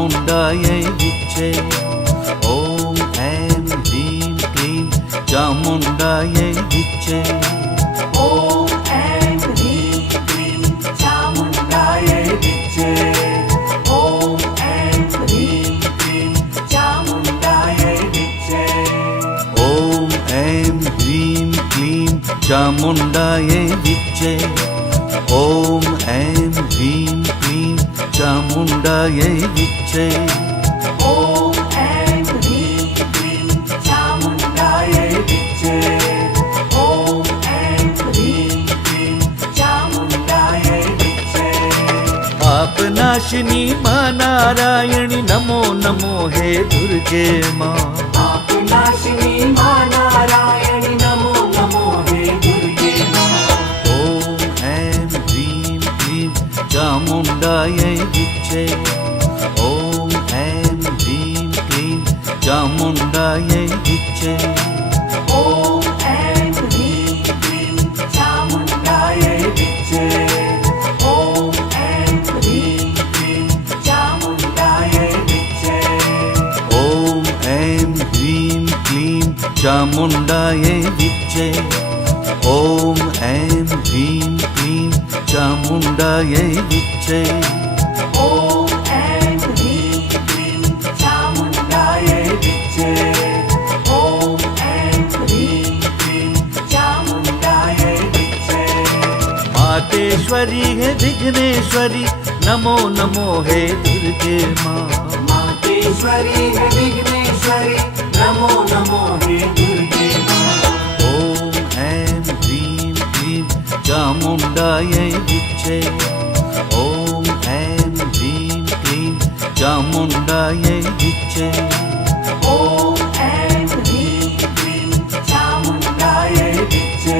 चामुण्डायै विच्चे। ॐ ऐं ह्रीं क्लीं चामुण्डायै विच्चे। ॐ ऐं ह्रीं क्लीं चामुण्डायै विच्चे। ॐ ऐं ह्रीं क्लीं चामुण्डायै विच्चे। ॐ ऐं ह्रीं क्लीं चामुण्डायै विच्चे। ॐ ऐं ह्रीं क्लीं चामुण्डायै विच्चे। ॐ ऐं ह्रीं क्लीं चामुण्डायै विच्चे। ॐ ऐं ह्रीं क्लीं चामुण्डायै विच्चे। पापनाशिनी मां नारायणी नमो नमो हे दुर्गे मां। पापनाशिनी मां नारायणी नमो नमो हे दुर्गे मां। ॐ ऐं ह्रीं क्लीं चामुण्डायै विच्चे। ॐ ऐं ह्रीं क्लीं चामुण्डायै विच्चे। ॐ ऐं ह्रीं क्लीं चामुण्डायै विच्चे। ॐ ऐं ह्रीं क्लीं चामुण्डायै विच्चे। ॐ ऐं ह्रीं क्लीं चामुण्डायै विच्चे। ॐ ऐं ह्रीं क्लीं चामुण्डायै विच्चे। ॐ ऐं ह्रीं क्लीं चामुण्डायै विच्चे। ॐ ऐं ह्रीं क्लीं चामुण्डायै विच्चे। मातेश्वरी हे विघ्नेश्वरी नमो नमो हे दुर्गे मां। मातेश्वरी हे विघ्नेश्वरी नमो नमो हे दुर्गे मां। ॐ ऐं ह्रीं क्लीं चामुण्डायै विच्चे। ॐ ऐं ह्रीं क्लीं चामुण्डायै विच्चे। ॐ ऐं ह्रीं क्लीं चामुण्डायै विच्चे।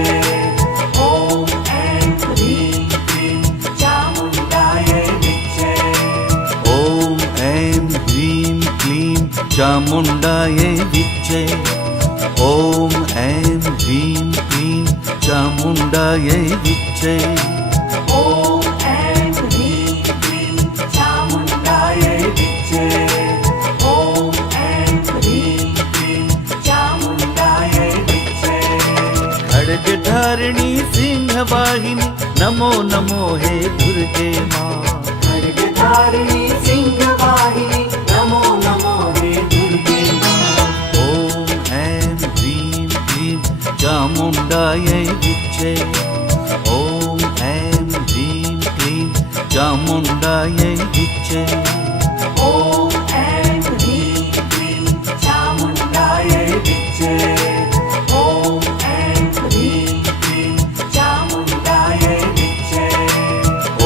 ॐ ऐं ह्रीं क्लीं चामुण्डायै विच्चे। ॐ ऐं ह्रीं क्लीं चामुण्डायै विच्चे। ॐ ऐं ह्रीं क्लीं चामुण्डायै विच्चे। ॐ ऐं ह्रीं क्लीं चामुण्डायै विच्चे। ॐ ऐं ह्रीं क्लीं चामुण्डायै विच्चे। खड्गधारिणी सिंहवाहिनी नमो नमो हे दुर्गे मां। खड्गधारिणी सिंहवाहिनी नमो नमो हे दुर्गे मां। ॐ ऐं ह्रीं क्लीं चामुण्डायै विच्चे। ॐ ऐं ह्रीं क्लीं चामुण्डायै विच्चे। ॐ ऐं ह्रीं क्लीं चामुण्डायै विच्चे। ॐ ऐं ह्रीं क्लीं चामुण्डायै विच्चे।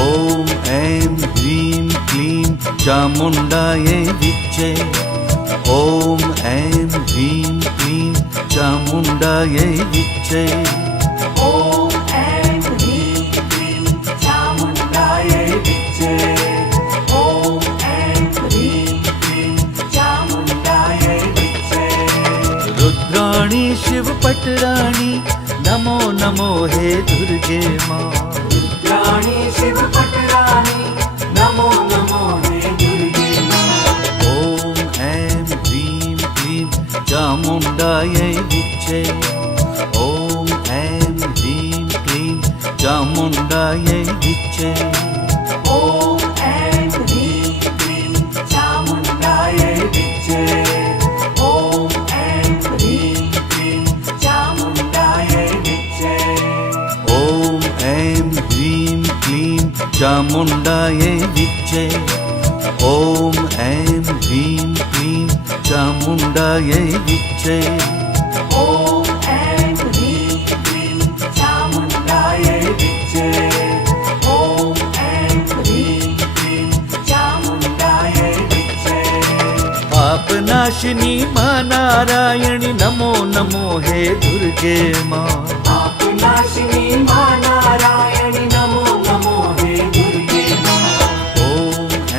ॐ ऐं ह्रीं क्लीं चामुण्डायै विच्चे। ॐ ऐं ह्रीं क्लीं चामुण्डायै विच्चे। ॐ ऐं ह्रीं क्लीं चामुण्डायै विच्चे। ॐ ऐं ह्रीं क्लीं चामुण्डायै विच्चे। रुद्राणी शिवपटराणी नमो नमो हे दुर्गे मां। रुद्राणी शिवपटराणी नमो नमो हे दुर्गे मां। ॐ ऐं ह्रीं क्लीं चामुण्डायै विच्चे। ॐ ऐं ह्रीं क्लीं चामुण्डायै विच्चे। ॐ ऐं ह्रीं क्लीं चामुण्डायै विच्चे। ॐ ऐं ह्रीं क्लीं चामुण्डायै विच्चे। ॐ ऐं ह्रीं क्लीं चामुण्डायै विच्चे। ॐ ऐं ह्रीं क्लीं चामुण्डायै विच्चे। ॐ ऐं ह्रीं क्लीं चामुण्डायै विच्चे। ॐ ऐं ह्रीं क्लीं चामुण्डायै विच्चे। पापनाशिनी मां नारायणी नमो नमो हे दुर्गे मां। पापनाशिनी मां नारायणी नमो नमो हे दुर्गे मां। ॐ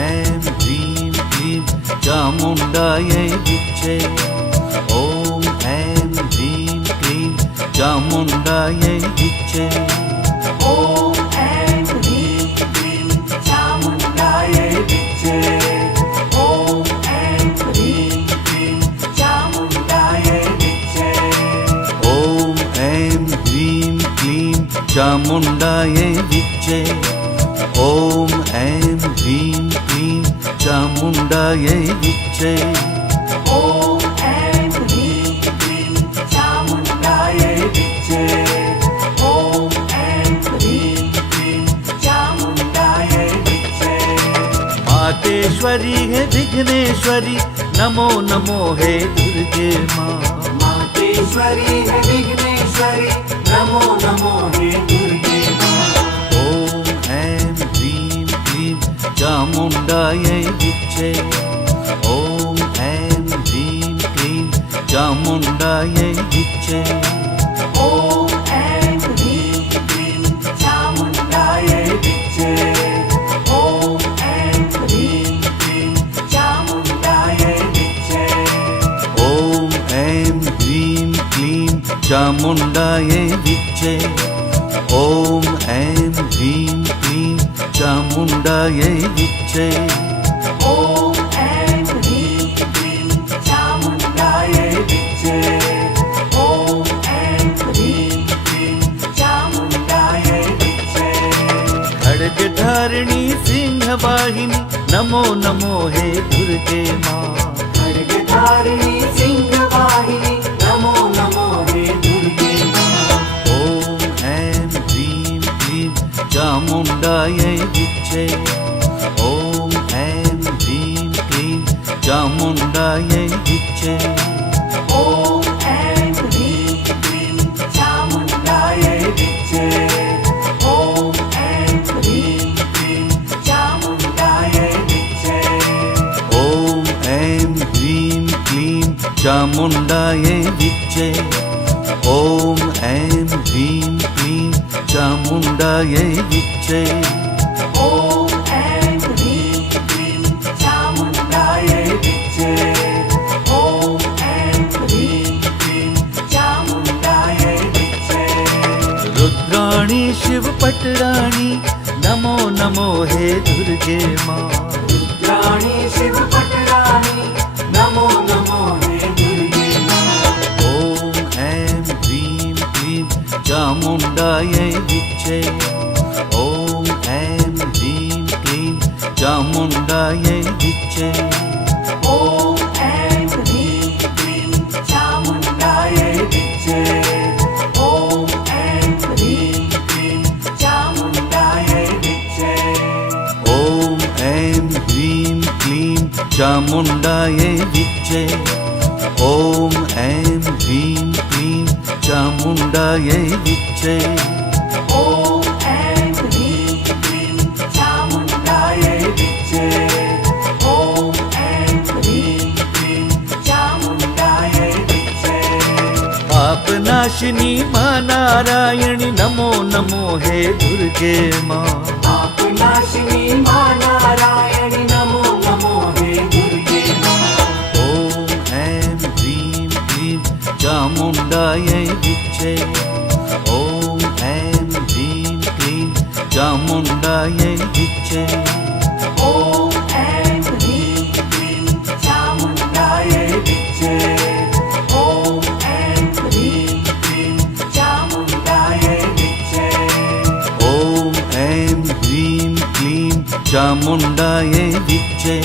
ऐं ह्रीं क्लीं चामुण्डायै विच्चे। ॐ ऐं ह्रीं क्लीं चामुण्डायै विच्चे। ॐ ऐं ह्रीं क्लीं चामुण्डायै विच्चे। ॐ चामुण्डायै विच्चे। ॐ ऐं ह्रीं क्लीं चामुण्डायै विच्चे। ॐ ऐं ह्रीं क्लीं चामुण्डायै विच्चे। ॐ ऐं ह्रीं क्लीं चामुण्डायै विच्चे। मातेश्वरी हे विघ्नेश्वरी नमो नमो हे दुर्गे माँ। मातेश्वरी है विघ्नेश्वरी नमो नमो हे दुर्गे माँ। ॐ ऐं ह्रीं क्लीं चामुण्डायै विच्चे। ॐ ऐं ह्रीं क्लीं चामुण्डायै विच्चे। ॐ ऐं ह्रीं क्लीं चामुण्डायै विच्चे। ॐ ऐं ह्रीं क्लीं चामुण्डायै विच्चे। ॐ ऐं ह्रीं क्लीं चामुण्डायै विच्चे। ॐ ऐं ह्रीं क्लीं चामुण्डायै विच्चे। ॐ ऐं ह्रीं क्लीं चामुण्डायै विच्चे। ॐ ऐं ह्रीं क्लीं चामुण्डायै विच्चे। खड्गधारिणी सिंहवाहिनी नमो नमो हे दुर्गे माँ। खड्गधारिणी सिंहवाहिनी नमो नमो हे दुर्गे माँ। ॐ ऐं ह्रीं क्लीं चामुण्डायै विच्चे। ॐ ऐं ह्रीं क्लीं चामुण्डायै विच्चे। ॐ ऐं ह्रीं क्लीं चामुण्डायै विच्चे। ॐ ऐं ह्रीं क्लीं चामुण्डायै विच्चे। ॐ ऐं ह्रीं क्लीं चामुण्डायै विच्चे। ॐ ऐं ह्रीं क्लीं चामुण्डायै विच्चे। ॐ ऐं ह्रीं क्लीं चामुण्डायै विच्चे। ॐ ऐं ह्रीं क्लीं चामुण्डायै विच्चे। रुद्राणी शिवपटराणी नमो नमो हे दुर्गे माँ। रुद्राणी शिवपटराणी नमो नमो हे दुर्गे माँ। ॐ ऐं ह्रीं क्लीं चामुण्डायै विच्चे। ॐ ऐं ह्रीं क्लीं चामुण्डायै विच्चे। ॐ ऐं ह्रीं क्लीं चामुण्डायै विच्चे। ॐ ऐं ह्रीं क्लीं चामुण्डायै विच्चे। ॐ ऐं ह्रीं क्लीं चामुण्डायै विच्चे। ॐ ऐं ह्रीं क्लीं चामुण्डायै विच्चे। ॐ ऐं ह्रीं क्लीं चामुण्डायै विच्चे। ॐ ऐं ह्रीं क्लीं चामुण्डायै विच्चे। पापनाशिनी माँ नारायणी नमो नमो हे दुर्गे माँ। पापनाशिनी माँ नारायणी नमो नमो हे दुर्गे माँ। ॐ ऐं ह्रीं क्लीं चामुण्डायै विच्चे। ॐ ऐं ह्रीं क्लीं चामुण्डायै विच्चे। ॐ ऐं ह्रीं क्लीं चामुण्डायै विच्चे। ॐ ऐं ह्रीं क्लीं चामुण्डायै विच्चे। ॐ ऐं ह्रीं क्लीं चामुण्डायै विच्चे।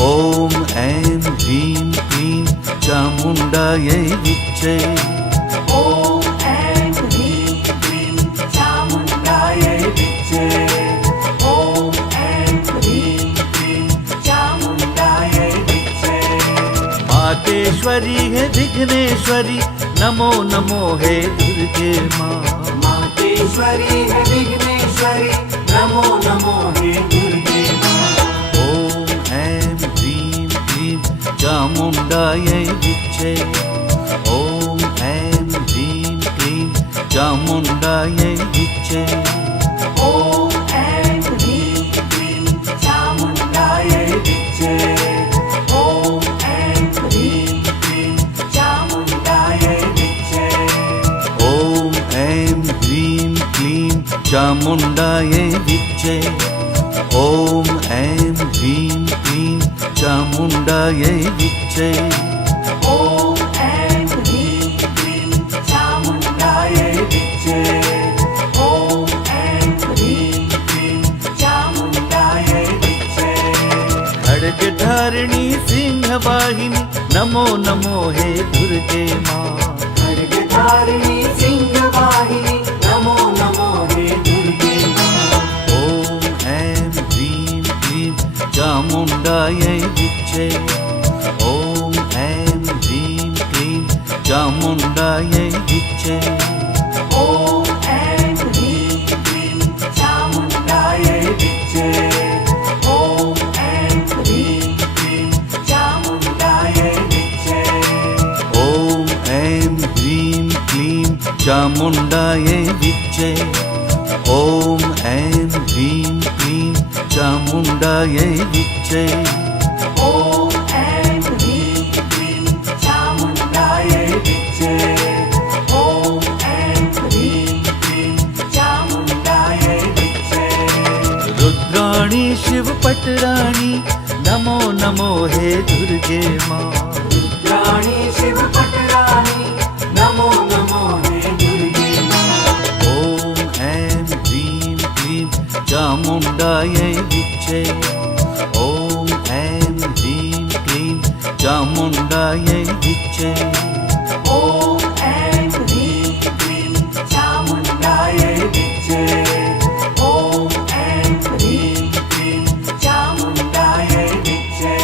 ॐ ऐं ह्रीं क्लीं चामुण्डायै विच्चे। ॐ ऐं ह्रीं क्लीं चामुण्डायै विच्चे। ॐ ऐं ह्रीं क्लीं चामुण्डायै विच्चे। मातेश्वरी हे विघ्नेश्वरी नमो नमो हे दुर्गे माँ। मातेश्वरी है विघ्नेश्वरी नमो नमो हे दुर्गे माँ। ॐ ऐं ह्रीं क्लीं चामुण्डायै विच्चे। ॐ ऐं ह्रीं क्लीं चामुण्डायै विच्चे। ॐ ऐं ह्रीं क्लीं चामुण्डायै विच्चे। ॐ ऐं ह्रीं क्लीं चामुण्डायै विच्चे। ॐ ऐं ह्रीं क्लीं चामुण्डायै विच्चे। ॐ ऐं ह्रीं क्लीं चामुण्डायै विच्चे। ॐ ऐं ह्रीं क्लीं चामुण्डायै विच्चे। खड्गधारिणी सिंहवाहिनी नमो नमो हे दुर्गे माँ। खड्गधारिणी सिंहवाहिनी नमो नमो हे दुर्गे माँ। ॐ ऐं ह्रीं क्लीं चामुण्डायै विच्चे। ॐ ऐं ह्रीं क्लीं चामुण्डायै विच्चे। ॐ ऐं ह्रीं क्लीं चामुण्डायै विच्चे। ॐ ऐं ह्रीं क्लीं चामुण्डायै विच्चे। ॐ ऐं ह्रीं क्लीं चामुण्डायै विच्चे। ॐ ऐं ह्रीं क्लीं चामुण्डायै विच्चे। ॐ ऐं ह्रीं क्लीं चामुण्डायै विच्चे। ॐ ऐं ह्रीं क्लीं चामुण्डायै विच्चे। रुद्राणी शिवपटराणी नमो नमो हे दुर्गे माँ। रुद्राणी शिवपटराणी नमो नमो हे दुर्गे माँ। ॐ ऐं ह्रीं क्लीं चामुण्डायै विच्चे। ॐ ऐं ह्रीं क्लीं चामुण्डायै विच्चे। ॐ ऐं ह्रीं क्लीं चामुण्डायै विच्चे। ॐ ऐं ह्रीं क्लीं चामुण्डायै विच्चे।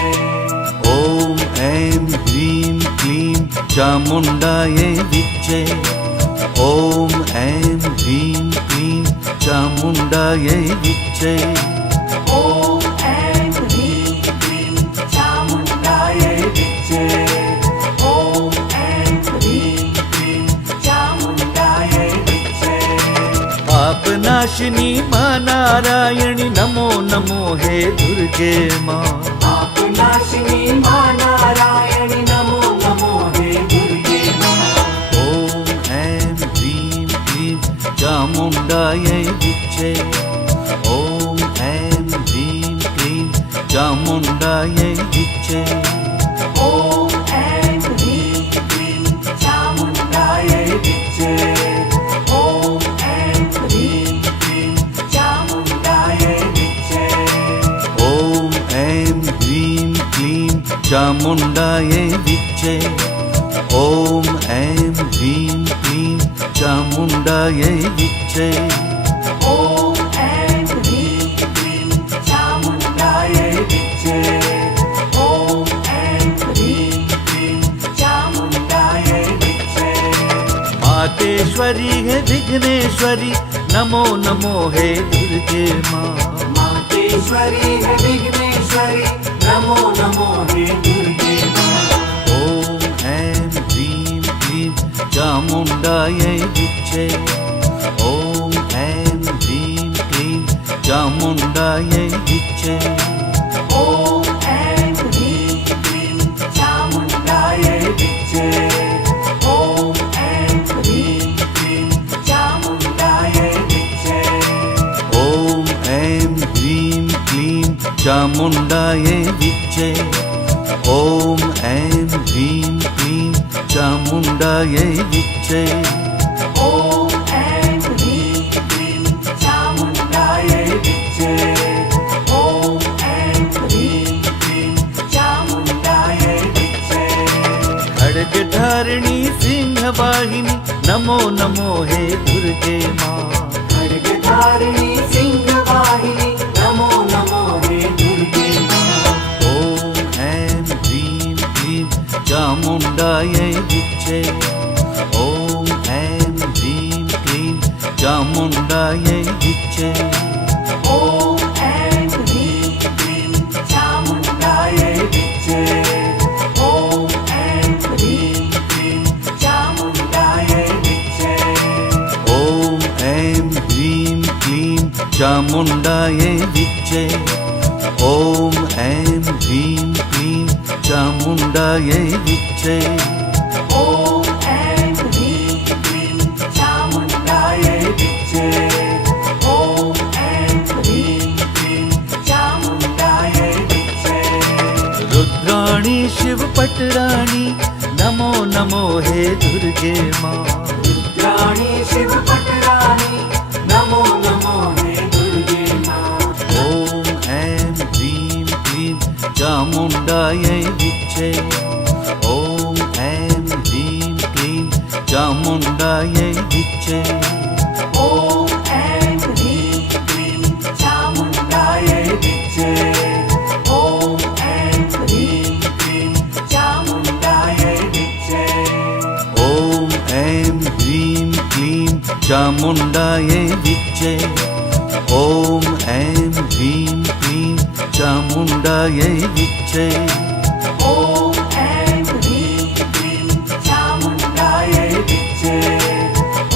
ॐ ऐं ह्रीं क्लीं चामुण्डायै विच्चे। ॐ ऐं ह्रीं क्लीं चामुण्डायै विच्चे। ॐ ऐं ह्रीं क्लीं चामुण्डायै विच्चे। ॐ ऐं ह्रीं क्लीं चामुण्डायै विच्चे। पापनाशिनी माँ नारायणी नमो नमो हे दुर्गे माँ। पापनाशिनी माँ नारायणी नमो नमो हे दुर्गे माँ। ॐ ऐं ह्रीं क्लीं चामुण्डायै विच्चे। ॐ ऐं ह्रीं क्लीं चामुण्डायै विच्चे। ॐ ऐं ह्रीं क्लीं चामुण्डायै विच्चे। ॐ ऐं ह्रीं क्लीं चामुण्डायै विच्चे। ॐ ऐं ह्रीं क्लीं चामुण्डायै विच्चे। ॐ ऐं ह्रीं क्लीं चामुण्डायै विच्चे। ॐ ऐं ह्रीं क्लीं चामुण्डायै विच्चे। ॐ ऐं ह्रीं क्लीं चामुण्डायै विच्चे। मातेश्वरी हे विघ्नेश्वरी नमो नमो हे दुर्गे माँ। मातेश्वरी हे विघ्नेश्वरी नमो नमो हे दुर्गे माँ। ॐ ऐं ह्रीं क्लीं चामुण्डायै विच्चे। ॐ ऐं ह्रीं क्लीं चामुण्डायै विच्चे। ॐ ऐं ह्रीं क्लीं चामुण्डायै विच्चे। ॐ ऐं ह्रीं क्लीं चामुण्डायै विच्चे। ॐ ऐं ह्रीं क्लीं चामुण्डायै विच्चे। ॐ ऐं ह्रीं क्लीं चामुण्डायै विच्चे। ॐ ऐं ह्रीं क्लीं चामुण्डायै विच्चे। ॐ ऐं ह्रीं क्लीं चामुण्डायै विच्चे। खड्गधारिणी सिंहवाहिनी नमो नमो हे दुर्गे माँ। खड्गधारिणी सिंहवाहिनी नमो नमो हे दुर्गे माँ। ॐ ऐं ह्रीं क्लीं चामुण्डायै विच्चे। ॐ ऐं ह्रीं क्लीं चामुण्डायै विच्चे। ॐ ऐं ह्रीं क्लीं चामुण्डायै विच्चे। ॐ ऐं ह्रीं क्लीं चामुण्डायै विच्चे। ॐ ऐं ह्रीं क्लीं चामुण्डायै विच्चे। ॐ ऐं ह्रीं क्लीं चामुण्डायै विच्चे। ॐ ऐं ह्रीं क्लीं चामुण्डायै विच्चे। ॐ ऐं ह्रीं क्लीं चामुण्डायै विच्चे। रुद्राणी शिवपटराणी नमो नमो हे दुर्गे माँ। रुद्राणी शिवपटराणी नमो नमो हे दुर्गे माँ। ॐ ऐं ह्रीं क्लीं चामुण्डायै चामुण्डायै विच्चे। ॐ ऐं ह्रीं क्लीं चामुण्डायै विच्चे। ॐ ऐं ह्रीं क्लीं चामुण्डायै विच्चे। ॐ ऐं ह्रीं क्लीं चामुण्डायै विच्चे। ॐ ऐं ह्रीं क्लीं चामुण्डायै विच्चे। ॐ ऐं ह्रीं क्लीं चामुण्डायै विच्चे। ॐ ऐं ह्रीं क्लीं चामुण्डायै विच्चे।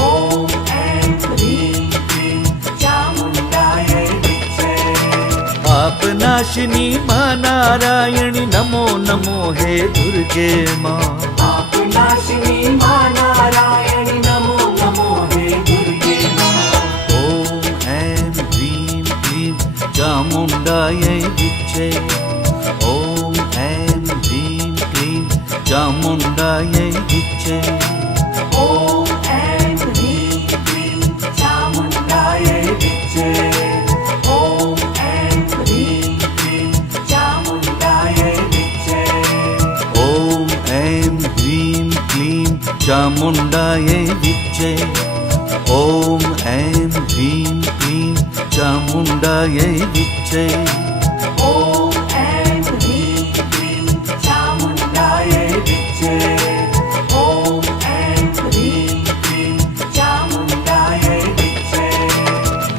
ॐ ऐं ह्रीं क्लीं चामुण्डायै विच्चे। पापनाशिनी मां नारायणी नमो नमो हे दुर्गे मां। पापनाशिनी मां नारायणी नमो नमो हे दुर्गे मां। ॐ ऐं ह्रीं क्लीं चामुण्डायै विच्चे। ॐ ऐं ह्रीं क्लीं चामुण्डायै विच्चे। ॐ ऐं ह्रीं क्लीं चामुण्डायै विच्चे। ॐ ऐं ह्रीं क्लीं चामुण्डायै विच्चे। ॐ ऐं ह्रीं क्लीं चामुण्डायै विच्चे। ॐ ऐं ह्रीं क्लीं चामुण्डायै विच्चे। ॐ ऐं ह्रीं क्लीं चामुण्डायै विच्चे। ॐ ऐं ह्रीं क्लीं चामुण्डायै विच्चे।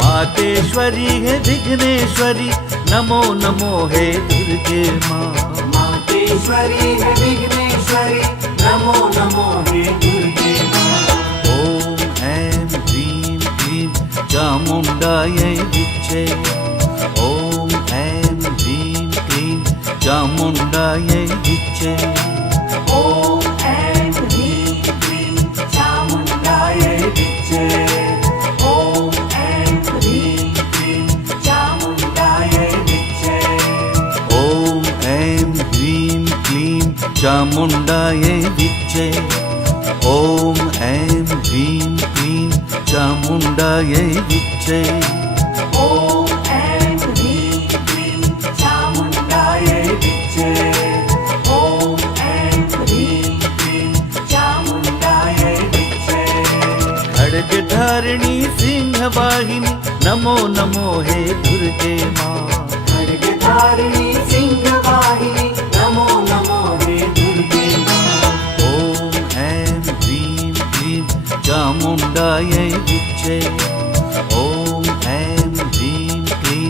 मातेश्वरी हे विघ्नेश्वरी नमो नमो हे दुर्गे मां। मातेश्वरी हे विघ्नेश्वरी नमो नमो हे दुर्गे मां। ॐ ऐं ह्रीं क्लीं चामुण्डायै विच्चे। ॐ ऐं ह्रीं क्लीं चामुण्डायै विच्चे। ॐ ऐं ह्रीं क्लीं चामुण्डायै विच्चे। ॐ ऐं ह्रीं क्लीं चामुण्डायै विच्चे। ॐ ऐं ह्रीं क्लीं चामुण्डायै विच्चे। ॐ ऐं ह्रीं क्लीं चामुण्डायै विच्चे। ॐ ऐं ह्रीं क्लीं चामुण्डायै विच्चे। ॐ ऐं ह्रीं क्लीं चामुण्डायै विच्चे। खड्गधारिणी सिंहवाहिनी नमो नमो हे दुर्गे मां। खड्गधारिणी सिंहवाहिनी नमो नमो हे दुर्गे मां। ॐ ऐं ह्रीं क्लीं चामुण्डायै विच्चे। ॐ ऐं ह्रीं क्लीं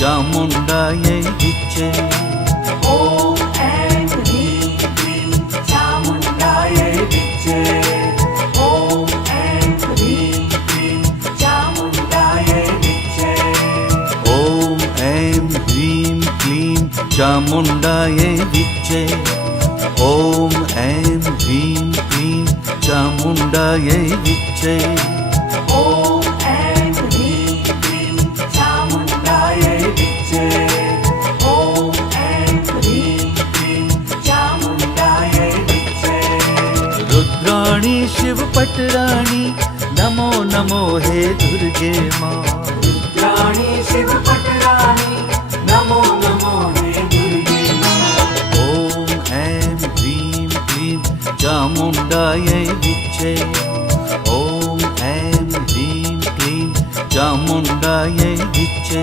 चामुण्डायै विच्चे। ॐ ऐं ह्रीं क्लीं चामुण्डायै विच्चे। ॐ ऐं ह्रीं क्लीं चामुण्डायै विच्चे। ॐ ऐं ह्रीं क्लीं चामुण्डायै विच्चे। ॐ ऐं ह्रीं क्लीं चामुण्डायै विच्चे। ॐ ऐं ह्रीं क्लीं चामुण्डायै विच्चे। ॐ ऐं ह्रीं क्लीं चामुण्डायै विच्चे। रुद्राणी शिवपटराणी नमो नमो हे दुर्गे मां। रुद्राणी शिवपटराणी नमो नमो हे दुर्गे मां। ॐ ऐं ह्रीं क्लीं चामुण्डायै विच्चे। ॐ ऐं ह्रीं क्लीं चामुण्डायै विच्चे।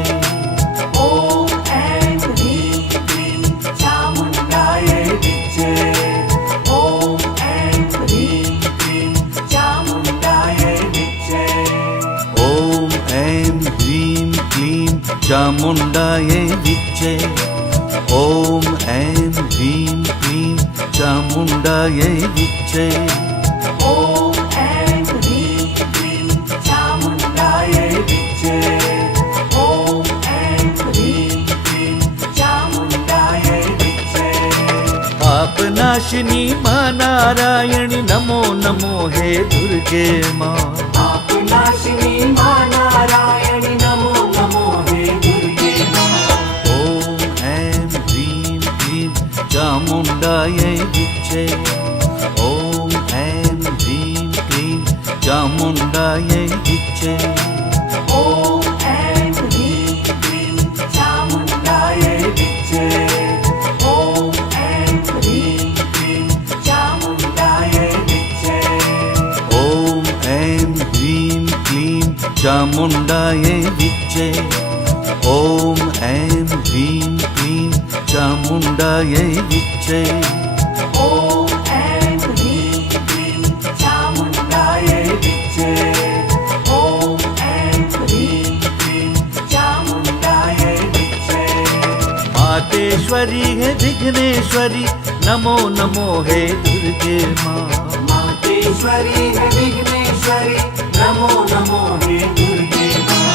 ॐ ऐं ह्रीं क्लीं चामुण्डायै विच्चे। ॐ ऐं ह्रीं क्लीं चामुण्डायै विच्चे। ॐ ऐं ह्रीं क्लीं चामुण्डायै विच्चे। ॐ ऐं ह्रीं क्लीं चामुण्डायै विच्चे। ॐ ऐं ह्रीं क्लीं चामुण्डायै विच्चे। ॐ ऐं ह्रीं क्लीं चामुण्डायै विच्चे। पापनाशिनी मां नारायणी नमो नमो हे दुर्गे मां। पापनाशिनी मां नारायणी नमो नमो हे दुर्गे मां। ॐ ऐं ह्रीं क्लीं चामुण्डायै विच्चे। ॐ ऐं ह्रीं क्लीं चामुण्डायै विच्चे। ॐ ऐं ह्रीं क्लीं चामुण्डायै विच्चे। ॐ चामुण्डायै विच्चे। ॐ ऐं ह्रीं क्लीं चामुण्डायै विच्चे। ॐ ऐं ह्रीं क्लीं चामुण्डायै विच्चे। ॐ ऐं ह्रीं क्लीं चामुण्डायै विच्चे। मातेश्वरी है विघ्नेश्वरी नमो नमो हे दुर्गे माँ। मातेश्वरी है विघ्नेश्वरी नमो नमो हे दुर्गे माँ।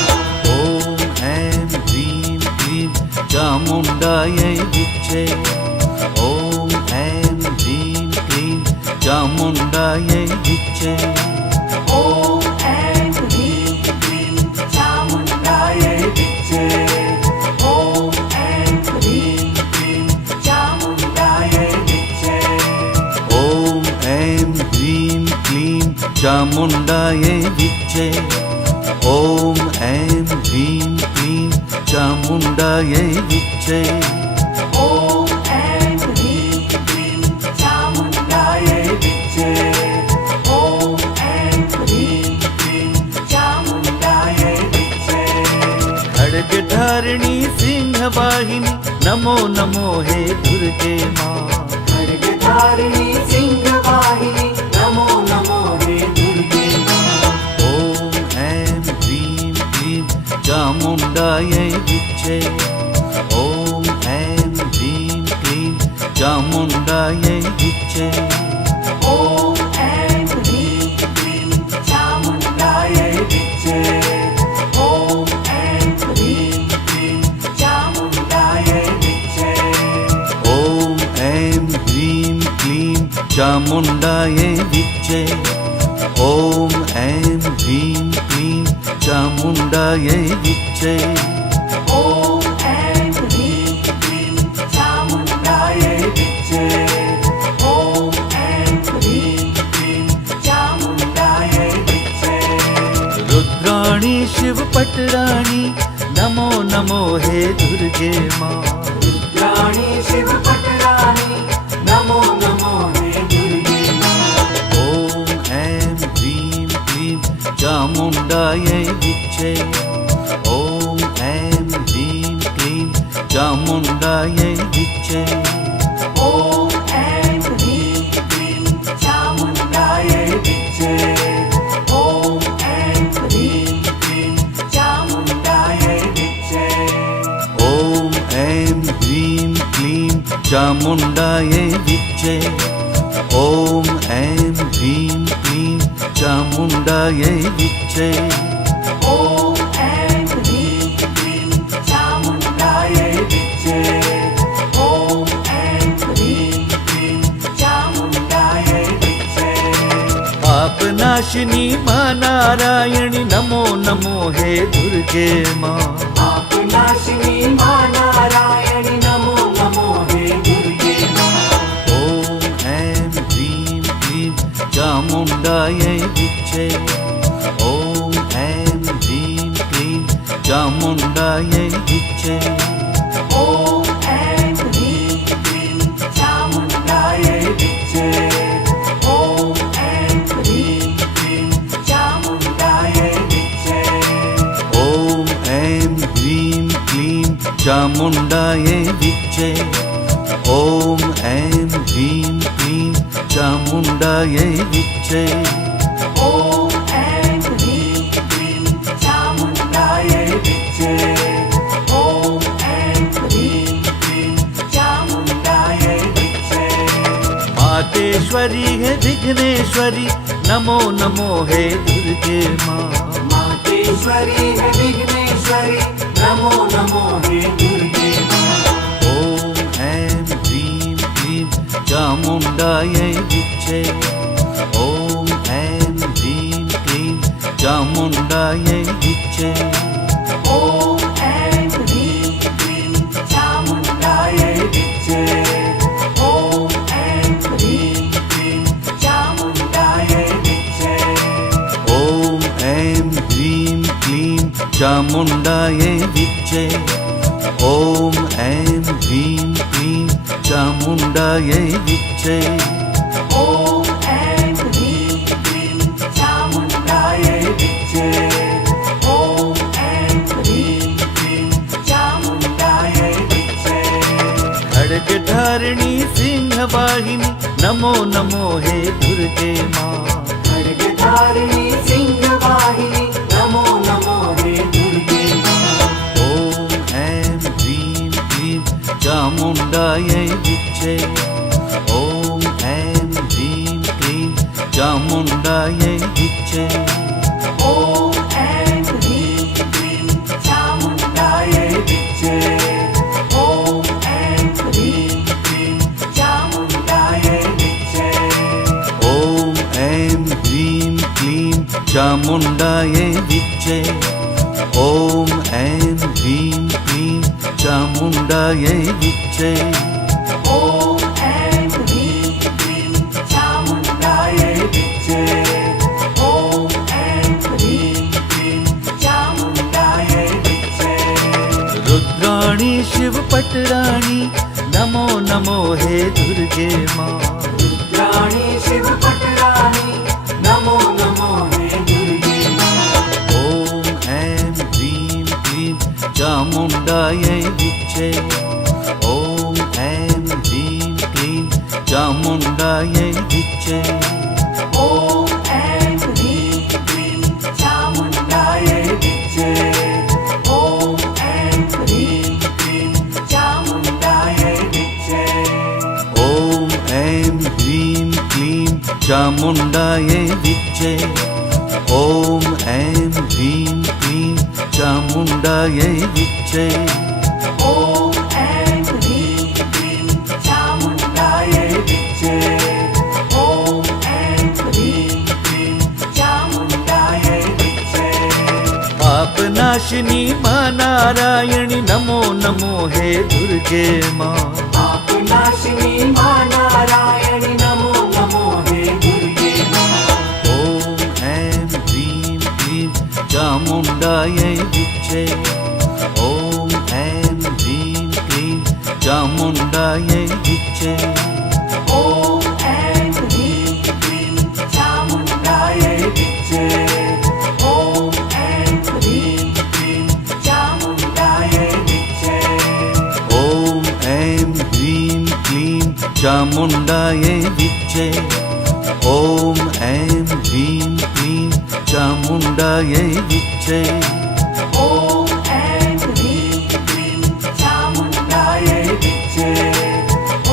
ॐ ऐं ह्रीं क्लीं चामुण्डायै विच्चे। ॐ ऐं ह्रीं क्लीं चामुण्डायै विच्चे। ॐ ऐं ह्रीं क्लीं चामुण्डायै विच्चे। ॐ ऐं ह्रीं क्लीं चामुण्डायै विच्चे। ॐ ऐं ह्रीं क्लीं चामुण्डायै विच्चे। ॐ ऐं ह्रीं क्लीं चामुण्डायै विच्चे। ॐ ऐं ह्रीं क्लीं चामुण्डायै विच्चे। ॐ ऐं ह्रीं क्लीं चामुण्डायै विच्चे। खड्गधारिणी सिंहवाहिनी नमो नमो हे दुर्गे माँ। खड्गधारिणी सिंहवाहिनी नमो नमो हे दुर्गे माँ। ॐ ऐं ह्रीं क्लीं चामुण्डायै विच्चे। ॐ ऐं ह्रीं क्लीं चामुण्डायै विच्चे। ॐ ऐं ह्रीं क्लीं चामुण्डायै विच्चे। ॐ ऐं ह्रीं क्लीं चामुण्डायै विच्चे। ॐ ऐं ह्रीं क्लीं चामुण्डायै विच्चे। ॐ ऐं ह्रीं क्लीं चामुण्डायै विच्चे। ॐ ऐं ह्रीं क्लीं चामुण्डायै विच्चे। ॐ ऐं ह्रीं क्लीं चामुण्डायै विच्चे। रुद्राणी शिवपटराणी नमो नमो हे दुर्गे माँ। रुद्राणी शिवपटराणी नमो नमो हे दुर्गे माँ। ॐ ऐं ह्रीं क्लीं चामुण्डायै विच्चे। ॐ ऐं ह्रीं क्लीं चामुण्डायै विच्चे। ॐ ऐं ह्रीं क्लीं चामुण्डायै विच्चे। ॐ ऐं ह्रीं क्लीं चामुण्डायै विच्चे। ॐ ऐं ह्रीं क्लीं चामुण्डायै विच्चे। ॐ ऐं ह्रीं क्लीं चामुण्डायै विच्चे। ॐ ऐं ह्रीं क्लीं चामुण्डायै विच्चे। ॐ ऐं ह्रीं क्लीं चामुण्डायै विच्चे। पापनाशिनी माँ नारायणी नमो नमो हे दुर्गे माँ। पापनाशिनी माँ नारायणी नमो नमो हे दुर्गे माँ। ॐ ऐं ह्रीं क्लीं चामुण्डायै विच्चे। ॐ ऐं ह्रीं क्लीं चामुण्डायै विच्चे। ॐ ऐं ह्रीं क्लीं चामुण्डायै विच्चे। ॐ ऐं ह्रीं क्लीं चामुण्डायै विच्चे। ॐ ऐं ह्रीं क्लीं चामुण्डायै विच्चे। ॐ ऐं ह्रीं क्लीं चामुण्डायै विच्चे। ॐ ऐं ह्रीं क्लीं चामुण्डायै विच्चे। ॐ ऐं ह्रीं क्लीं चामुण्डायै विच्चे। मातेश्वरी है विघ्नेश्वरी नमो नमो हे दुर्गे माँ। मातेश्वरी है विघ्नेश्वरी नमो नमो हे दुर्गे माँ। ॐ ऐं ह्रीं क्लीं चामुण्डायै विच्चे। ॐ ऐं ह्रीं क्लीं चामुण्डायै विच्चे। ॐ ऐं ह्रीं क्लीं चामुण्डायै विच्चे। ॐ ऐं ह्रीं क्लीं चामुण्डायै विच्चे। ॐ ऐं ह्रीं क्लीं चामुण्डायै विच्चे। ॐ ऐं ह्रीं क्लीं चामुण्डायै विच्चे। ॐ ऐं ह्रीं क्लीं चामुण्डायै विच्चे। खड्गधारिणी सिंहवाहिनी नमो नमो हे दुर्गे माँ। खड्गधारिणी सिंहवाहिनी नमो नमो हे दुर्गे माँ। ॐ ऐं ह्रीं क्लीं चामुण्डायै विच्चे। ॐ ऐं ह्रीं क्लीं चामुण्डायै विच्चे। ॐ ऐं ह्रीं क्लीं चामुण्डायै विच्चे। ॐ ऐं ह्रीं क्लीं चामुण्डायै विच्चे। ॐ ऐं ह्रीं क्लीं चामुण्डायै विच्चे। ॐ ऐं ह्रीं क्लीं चामुण्डायै विच्चे। ॐ ऐं ह्रीं क्लीं चामुण्डायै विच्चे। ॐ ऐं ह्रीं क्लीं चामुण्डायै विच्चे। रुद्राणी शिवपटराणी नमो नमो हे दुर्गे माँ। रुद्राणी शिवपटराणी नमो नमो हे दुर्गे माँ। ॐ ऐं ह्रीं क्लीं चामुण्डायै विच्चे। ॐ ऐं ह्रीं क्लीं चामुण्डायै विच्चे। ॐ ऐं ह्रीं क्लीं चामुण्डायै विच्चे। ॐ ऐं ह्रीं क्लीं चामुण्डायै विच्चे। ॐ ऐं ह्रीं क्लीं चामुण्डायै विच्चे। ॐ ऐं ह्रीं क्लीं चामुण्डायै विच्चे। ॐ ऐं ह्रीं क्लीं चामुण्डायै विच्चे। ॐ ऐं ह्रीं क्लीं चामुण्डायै विच्चे। पापनाशिनी माँ नारायणी नमो नमो हे दुर्गे माँ। पापनाशिनी माँ नारायणी नमो नमो हे दुर्गे माँ। ॐ ऐं ह्रीं क्लीं चामुण्डायै विच्चे। ॐ ऐं ह्रीं क्लीं चामुण्डायै विच्चे। ॐ ऐं ह्रीं क्लीं चामुण्डायै विच्चे। ॐ ऐं ह्रीं क्लीं चामुण्डायै विच्चे। ॐ ऐं ह्रीं क्लीं चामुण्डायै विच्चे। ॐ ऐं ह्रीं क्लीं चामुण्डायै विच्चे। ॐ ऐं ह्रीं क्लीं चामुण्डायै विच्चे।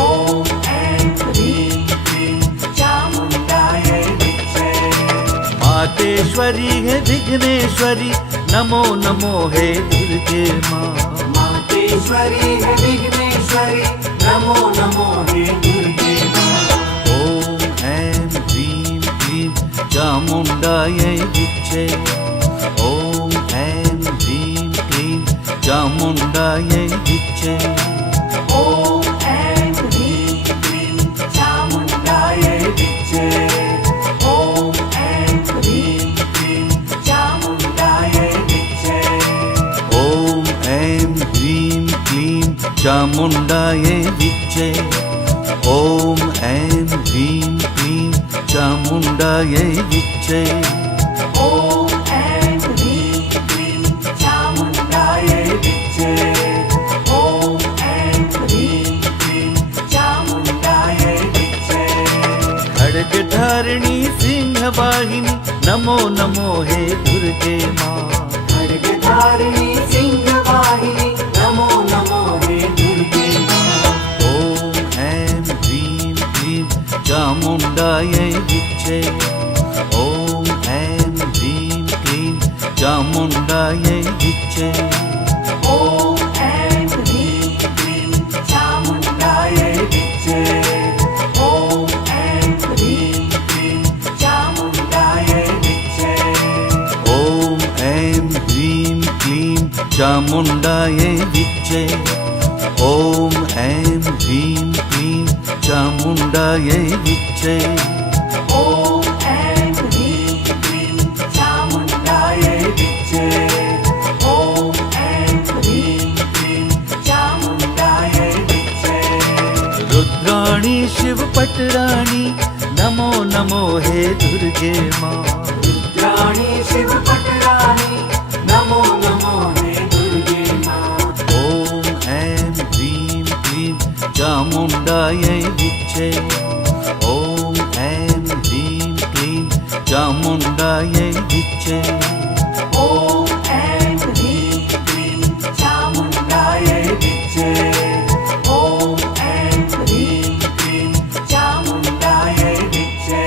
ॐ ऐं ह्रीं क्लीं चामुण्डायै विच्चे। मातेश्वरी है विघ्नेश्वरी नमो नमो हे दुर्गे माँ। मातेश्वरी है विघ्नेश्वरी नमो नमो हे दुर्गे माँ। ॐ ऐं ह्रीं क्लीं चामुण्डायै विच्चे। ॐ ऐं ह्रीं क्लीं चामुण्डायै विच्चे। ॐ ऐं ह्रीं क्लीं चामुण्डायै विच्चे। ॐ ऐं ह्रीं क्लीं चामुण्डायै विच्चे। ॐ ऐं ह्रीं क्लीं चामुण्डायै विच्चे। ॐ ऐं ह्रीं क्लीं चामुण्डायै विच्चे। ॐ ऐं ह्रीं क्लीं चामुण्डायै विच्चे। ॐ ऐं ह्रीं क्लीं चामुण्डायै विच्चे। खड्गधारिणी सिंहवाहिनी नमो नमो हे दुर्गे माँ। खड्गधारिणी सिंहवाहिनी नमो नमो हे दुर्गे माँ। ॐ ऐं ह्रीं क्लीं चामुण्डायै विच्चे। ॐ ऐं ह्रीं क्लीं चामुण्डायै विच्चे। ॐ ऐं ह्रीं क्लीं चामुण्डायै विच्चे। ॐ ऐं ह्रीं क्लीं चामुण्डायै विच्चे। ॐ ऐं ह्रीं क्लीं चामुण्डायै विच्चे। ॐ ऐं ह्रीं क्लीं चामुण्डायै विच्चे। ॐ ऐं ह्रीं क्लीं चामुण्डायै विच्चे। ॐ ऐं ह्रीं क्लीं चामुण्डायै विच्चे। रुद्राणी शिवपटराणी नमो नमो हे दुर्गे माँ। रुद्राणी शिवपटराणी नमो नमो हे दुर्गे माँ। ॐ ऐं ह्रीं क्लीं चामुण्डायै चामुण्डायै विच्चे। ॐ ऐं ह्रीं क्लीं चामुण्डायै विच्चे। ॐ ऐं ह्रीं क्लीं चामुण्डायै विच्चे। ॐ ऐं ह्रीं क्लीं चामुण्डायै विच्चे।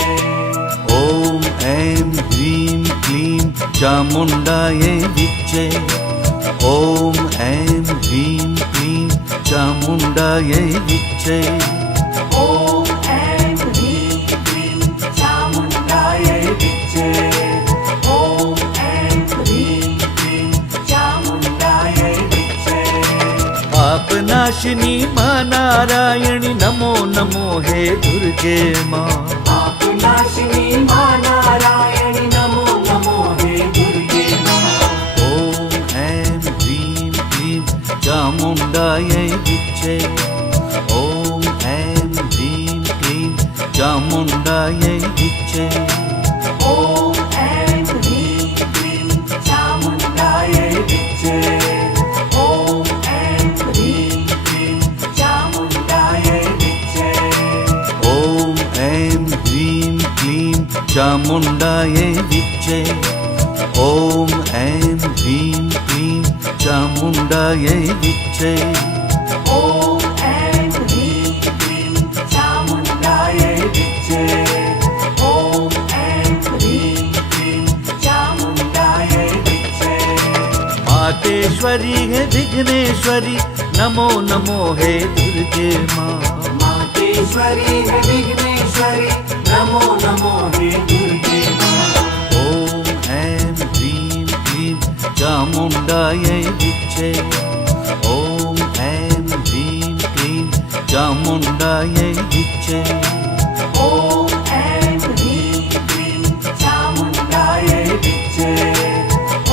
ॐ ऐं ह्रीं क्लीं चामुण्डायै विच्चे। ॐ ऐं ह्रीं क्लीं चामुण्डायै विच्चे। ॐ ऐं ह्रीं क्लीं चामुण्डायै विच्चे। ॐ ऐं ह्रीं क्लीं चामुण्डायै विच्चे। पापनाशिनी मां नारायणि नमो नमो हे दुर्गे मां। पापनाशिनी मां नारायणि नमो नमो हे दुर्गे मां। ॐ ऐं ह्रीं क्लीं चामुण्डायै विच्चे। ॐ ऐं ह्रीं क्लीं चामुण्डायै विच्चे। ॐ ऐं ह्रीं क्लीं चामुण्डायै विच्चे। ॐ ऐं ह्रीं क्लीं चामुण्डायै विच्चे। ॐ ऐं ह्रीं क्लीं चामुण्डायै विच्चे। ॐ ऐं ह्रीं क्लीं चामुण्डायै विच्चे। ॐ ऐं ह्रीं क्लीं चामुण्डायै विच्चे। ॐ ऐं ह्रीं क्लीं चामुण्डायै विच्चे। मातेश्वरी हे विघ्नेश्वरी नमो नमो हे दुर्गे मां। मातेश्वरी हे विघ्नेश्वरी नमो नमो हे दुर्गे मां। ॐ ऐं ह्रीं क्लीं चामुण्डायै विच्चे। ॐ ऐं ह्रीं क्लीं चामुण्डायै विच्चे। ॐ ऐं ह्रीं क्लीं चामुण्डायै विच्चे।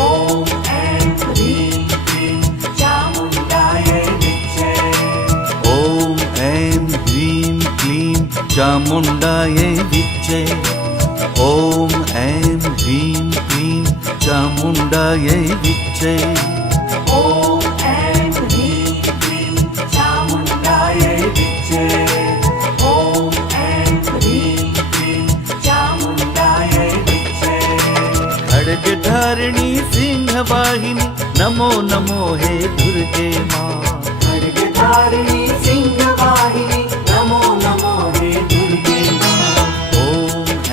ॐ ऐं ह्रीं क्लीं चामुण्डायै विच्चे। ॐ ऐं ह्रीं क्लीं चामुण्डायै विच्चे। ॐ ऐं ह्रीं क्लीं चामुण्डायै विच्चे। ॐ ऐं ह्रीं क्लीं चामुण्डायै विच्चे। ॐ ऐं ह्रीं क्लीं चामुण्डायै विच्चे। खड्गधारिणी सिंहवाहिनी नमो नमो हे दुर्गे मां। खड्गधारिणी सिंहवाहिनी नमो नमो हे दुर्गे मां। ॐ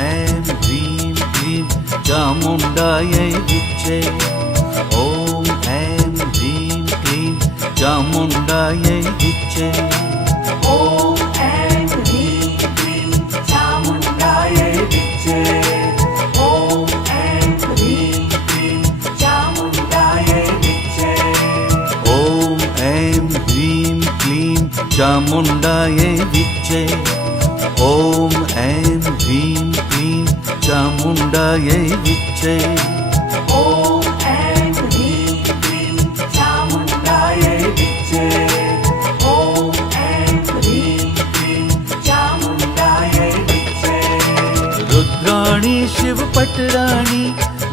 ऐं ह्रीं क्लीं चामुण्डायै विच्चे। ॐ ऐं ह्रीं क्लीं चामुण्डायै विच्चे। ॐ ऐं ह्रीं क्लीं चामुण्डायै विच्चे। ॐ ऐं ह्रीं क्लीं चामुण्डायै विच्चे। ॐ ऐं ह्रीं क्लीं चामुण्डायै विच्चे। ॐ ऐं ह्रीं क्लीं चामुण्डायै विच्चे। ॐ ऐं ह्रीं क्लीं चामुण्डायै विच्चे। ॐ ऐं ह्रीं क्लीं चामुण्डायै विच्चे। रुद्राणी शिवपटराणी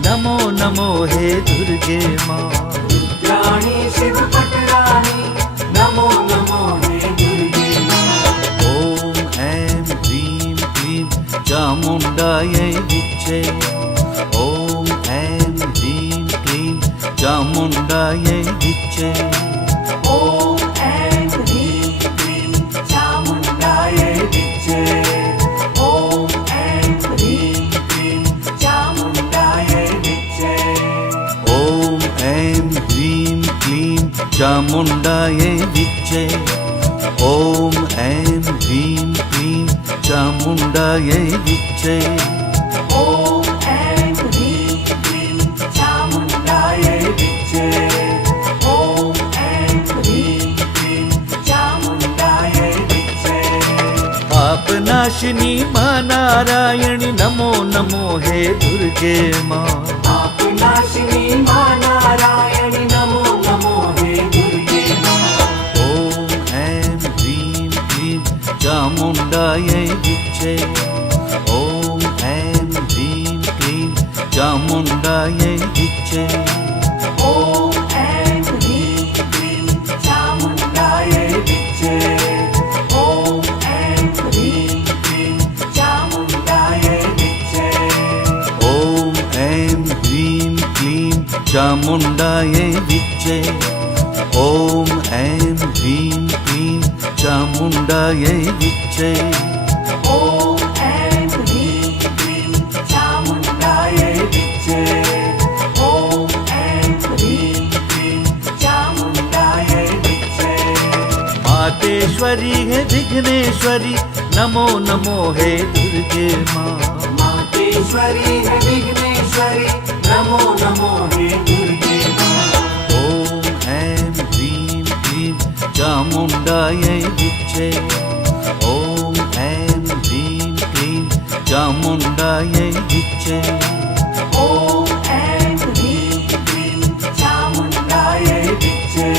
नमो नमो हे दुर्गे मां। रुद्राणी शिवपटराणी नमो नमो हे दुर्गे मां। ॐ ऐं ह्रीं क्लीं चामुण्डायै विच्चे। ॐ ऐं ह्रीं क्लीं चामुण्डायै विच्चे। ॐ ऐं ह्रीं क्लीं चामुण्डायै विच्चे। ॐ ऐं ह्रीं क्लीं चामुण्डायै विच्चे। ॐ ऐं ह्रीं क्लीं चामुण्डायै विच्चे। ॐ ऐं ह्रीं क्लीं चामुण्डायै विच्चे। ॐ ऐं ह्रीं क्लीं चामुण्डायै विच्चे। ॐ ऐं ह्रीं क्लीं चामुण्डायै विच्चे। पापनाशिनी मां नारायणि नमो नमो हे दुर्गे मां। पापनाशिनी मां नारायणि नमो नमो हे दुर्गे मां। ॐ ऐं ह्रीं क्लीं चामुण्डायै विच्चे। ॐ ऐं ह्रीं क्लीं चामुण्डायै विच्चे। ॐ ऐं ह्रीं क्लीं चामुण्डायै विच्चे। ॐ चामुण्डायै विच्चे। ॐ ऐं ह्रीं क्लीं चामुण्डायै विच्चे। ॐ ऐं ह्रीं क्लीं चामुण्डायै विच्चे। ॐ ऐं ह्रीं क्लीं चामुण्डायै विच्चे। मातेश्वरी है विघ्नेश्वरी नमो नमो हे दुर्गे माँ। मातेश्वरी है विघ्नेश्वरी नमो नमो हे दुर्गे माँ। ॐ ऐं ह्रीं क्लीं चामुण्डायै विच्चे। ॐ ऐं ह्रीं क्लीं चामुण्डायै विच्चे। ॐ ऐं ह्रीं क्लीं चामुण्डायै विच्चे।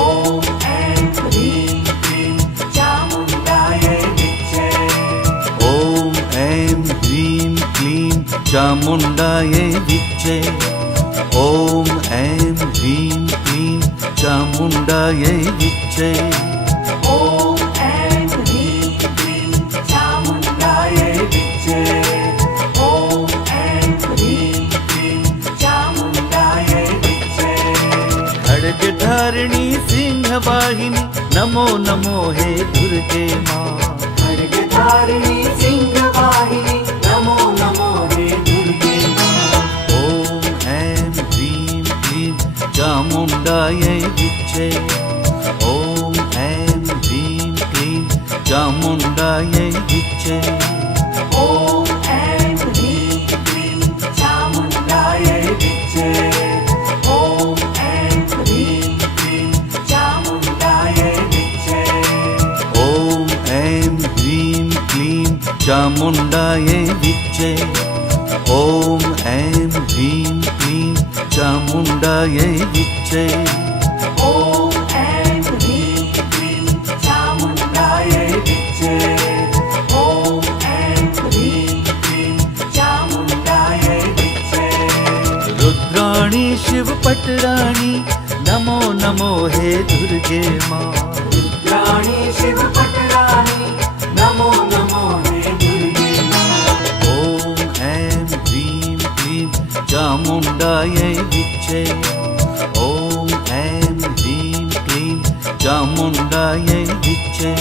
ॐ ऐं ह्रीं क्लीं चामुण्डायै विच्चे। ॐ ऐं ह्रीं क्लीं चामुण्डायै विच्चे। ॐ ऐं ह्रीं क्लीं चामुण्डायै विच्चे। ॐ ऐं ह्रीं क्लीं चामुण्डायै विच्चे। ॐ ऐं ह्रीं क्लीं चामुण्डायै विच्चे। खड्गधारिणी सिंहवाहिनी नमो नमो हे दुर्गे माँ। खड्गधारिणी सिंहवाहिनी नमो नमो हे दुर्गे माँ। ॐ ऐं ह्रीं क्लीं चामुण्डायै विच्चे। ॐ ऐं ह्रीं क्लीं चामुण्डायै विच्चे। ॐ ऐं ह्रीं क्लीं चामुण्डायै विच्चे। ॐ ऐं ह्रीं क्लीं चामुण्डायै विच्चे। ॐ ऐं ह्रीं क्लीं चामुण्डायै विच्चे। ॐ ऐं ह्रीं क्लीं चामुण्डायै विच्चे। ॐ ऐं ह्रीं क्लीं चामुण्डायै विच्चे। ॐ ऐं ह्रीं क्लीं चामुण्डायै विच्चे। रुद्राणी शिवपटराणी नमो नमो हे दुर्गे माँ। रुद्राणी शिवपटराणी नमो नमो हे दुर्गे माँ। ॐ ऐं ह्रीं क्लीं चामुण्डायै विच्चे। ॐ ऐं ह्रीं क्लीं चामुण्डायै विच्चे।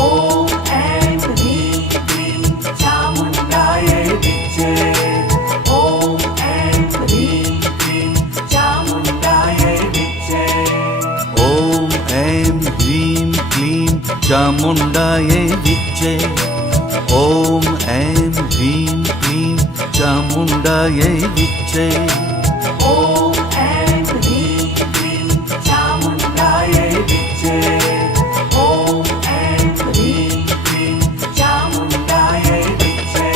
ॐ ऐं ह्रीं क्लीं चामुण्डायै विच्चे। ॐ ऐं ह्रीं क्लीं चामुण्डायै विच्चे। ॐ ऐं ह्रीं क्लीं चामुण्डायै विच्चे। ॐ ऐं ह्रीं क्लीं चामुण्डायै विच्चे। ॐ ऐं ह्रीं क्लीं चामुण्डायै विच्चे। ॐ ऐं ह्रीं क्लीं चामुण्डायै विच्चे।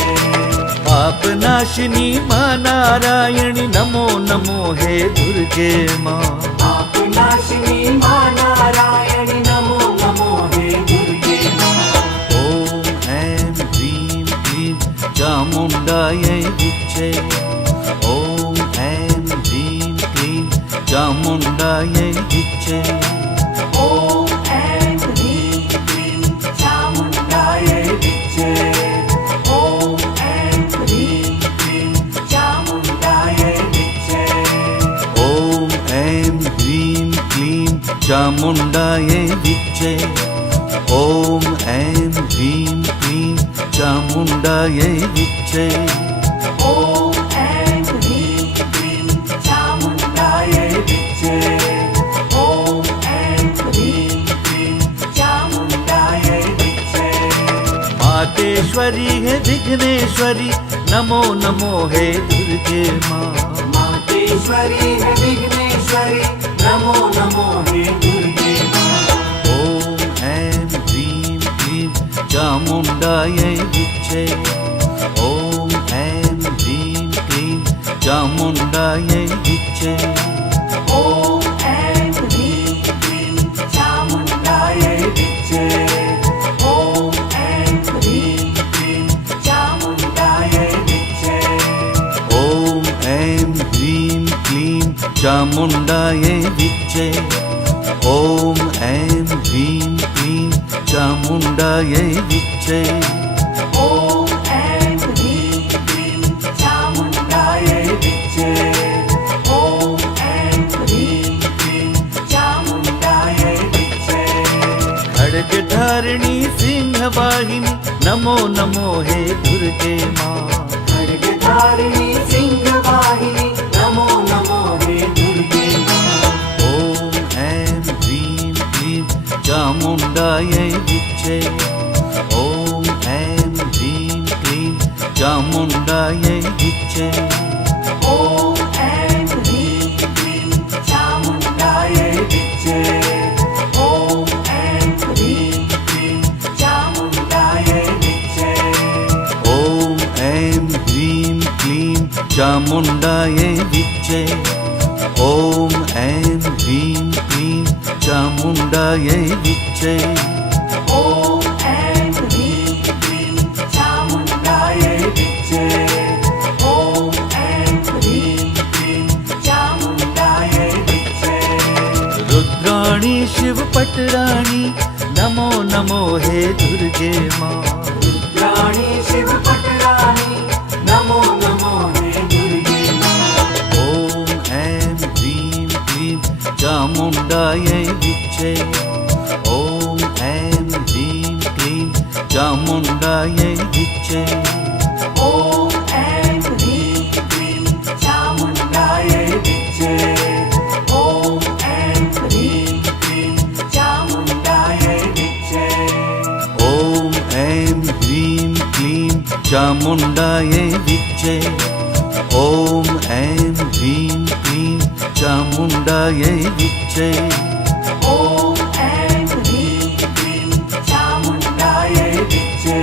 पापनाशिनी माँ नारायणी नमो नमो हे दुर्गे माँ। पापनाशिनी माँ नारायणी नमो नमो हे दुर्गे माँ। ॐ ऐं ह्रीं क्लीं चामुण्डायै विच्चे। ॐ ऐं ह्रीं क्लीं चामुण्डायै विच्चे। ॐ ऐं ह्रीं क्लीं चामुण्डायै विच्चे। ॐ ऐं ह्रीं क्लीं चामुण्डायै विच्चे। ॐ ऐं ह्रीं क्लीं चामुण्डायै विच्चे। ॐ ऐं ह्रीं क्लीं चामुण्डायै विच्चे। ॐ ऐं ह्रीं क्लीं चामुण्डायै विच्चे। ॐ ऐं ह्रीं क्लीं चामुण्डायै विच्चे। मातेश्वरी है विघ्नेश्वरी नमो नमो हे दुर्गे माँ। मातेश्वरी है विघ्नेश्वरी नमो नमो हे दुर्गे माँ। ॐ ऐं ह्रीं क्लीं चामुण्डायै विच्चे। ॐ ऐं ह्रीं क्लीं चामुण्डायै विच्चे। ॐ ऐं ह्रीं क्लीं चामुण्डायै विच्चे। ॐ ऐं ह्रीं क्लीं चामुण्डायै विच्चे। ॐ ऐं ह्रीं क्लीं चामुण्डायै विच्चे। ॐ ऐं ह्रीं क्लीं चामुण्डायै विच्चे। ॐ ऐं ह्रीं क्लीं चामुण्डायै विच्चे। खड्गधारिणी सिंहवाहिनी नमो नमो हे दुर्गे माँ। खड्गधारिणी सिंहवाहिनी नमो नमो हे दुर्गे माँ। ॐ ऐं ह्रीं क्लीं चामुण्डायै विच्चे। ॐ ऐं ह्रीं क्लीं चामुण्डायै विच्चे। ॐ ऐं ह्रीं क्लीं चामुण्डायै विच्चे। ॐ ऐं ह्रीं क्लीं चामुण्डायै विच्चे। ॐ ऐं ह्रीं क्लीं चामुण्डायै विच्चे। ॐ ऐं ह्रीं क्लीं चामुण्डायै विच्चे। ॐ ऐं ह्रीं क्लीं चामुण्डायै विच्चे। ॐ ऐं ह्रीं क्लीं चामुण्डायै विच्चे। रुद्राणी शिवपटराणी नमो नमो हे दुर्गे माँ। रुद्राणी शिवपटराणी नमो नमो हे दुर्गे माँ। ॐ ऐं ह्रीं क्लीं चामुण्डायै विच्चे। ॐ ऐं ह्रीं क्लीं चामुण्डायै विच्चे। ॐ ऐं ह्रीं क्लीं चामुण्डायै विच्चे। ॐ ऐं ह्रीं क्लीं चामुण्डायै विच्चे। ॐ ऐं ह्रीं क्लीं चामुण्डायै विच्चे। ॐ ऐं ह्रीं क्लीं चामुण्डायै विच्चे। ॐ ऐं ह्रीं क्लीं चामुण्डायै विच्चे।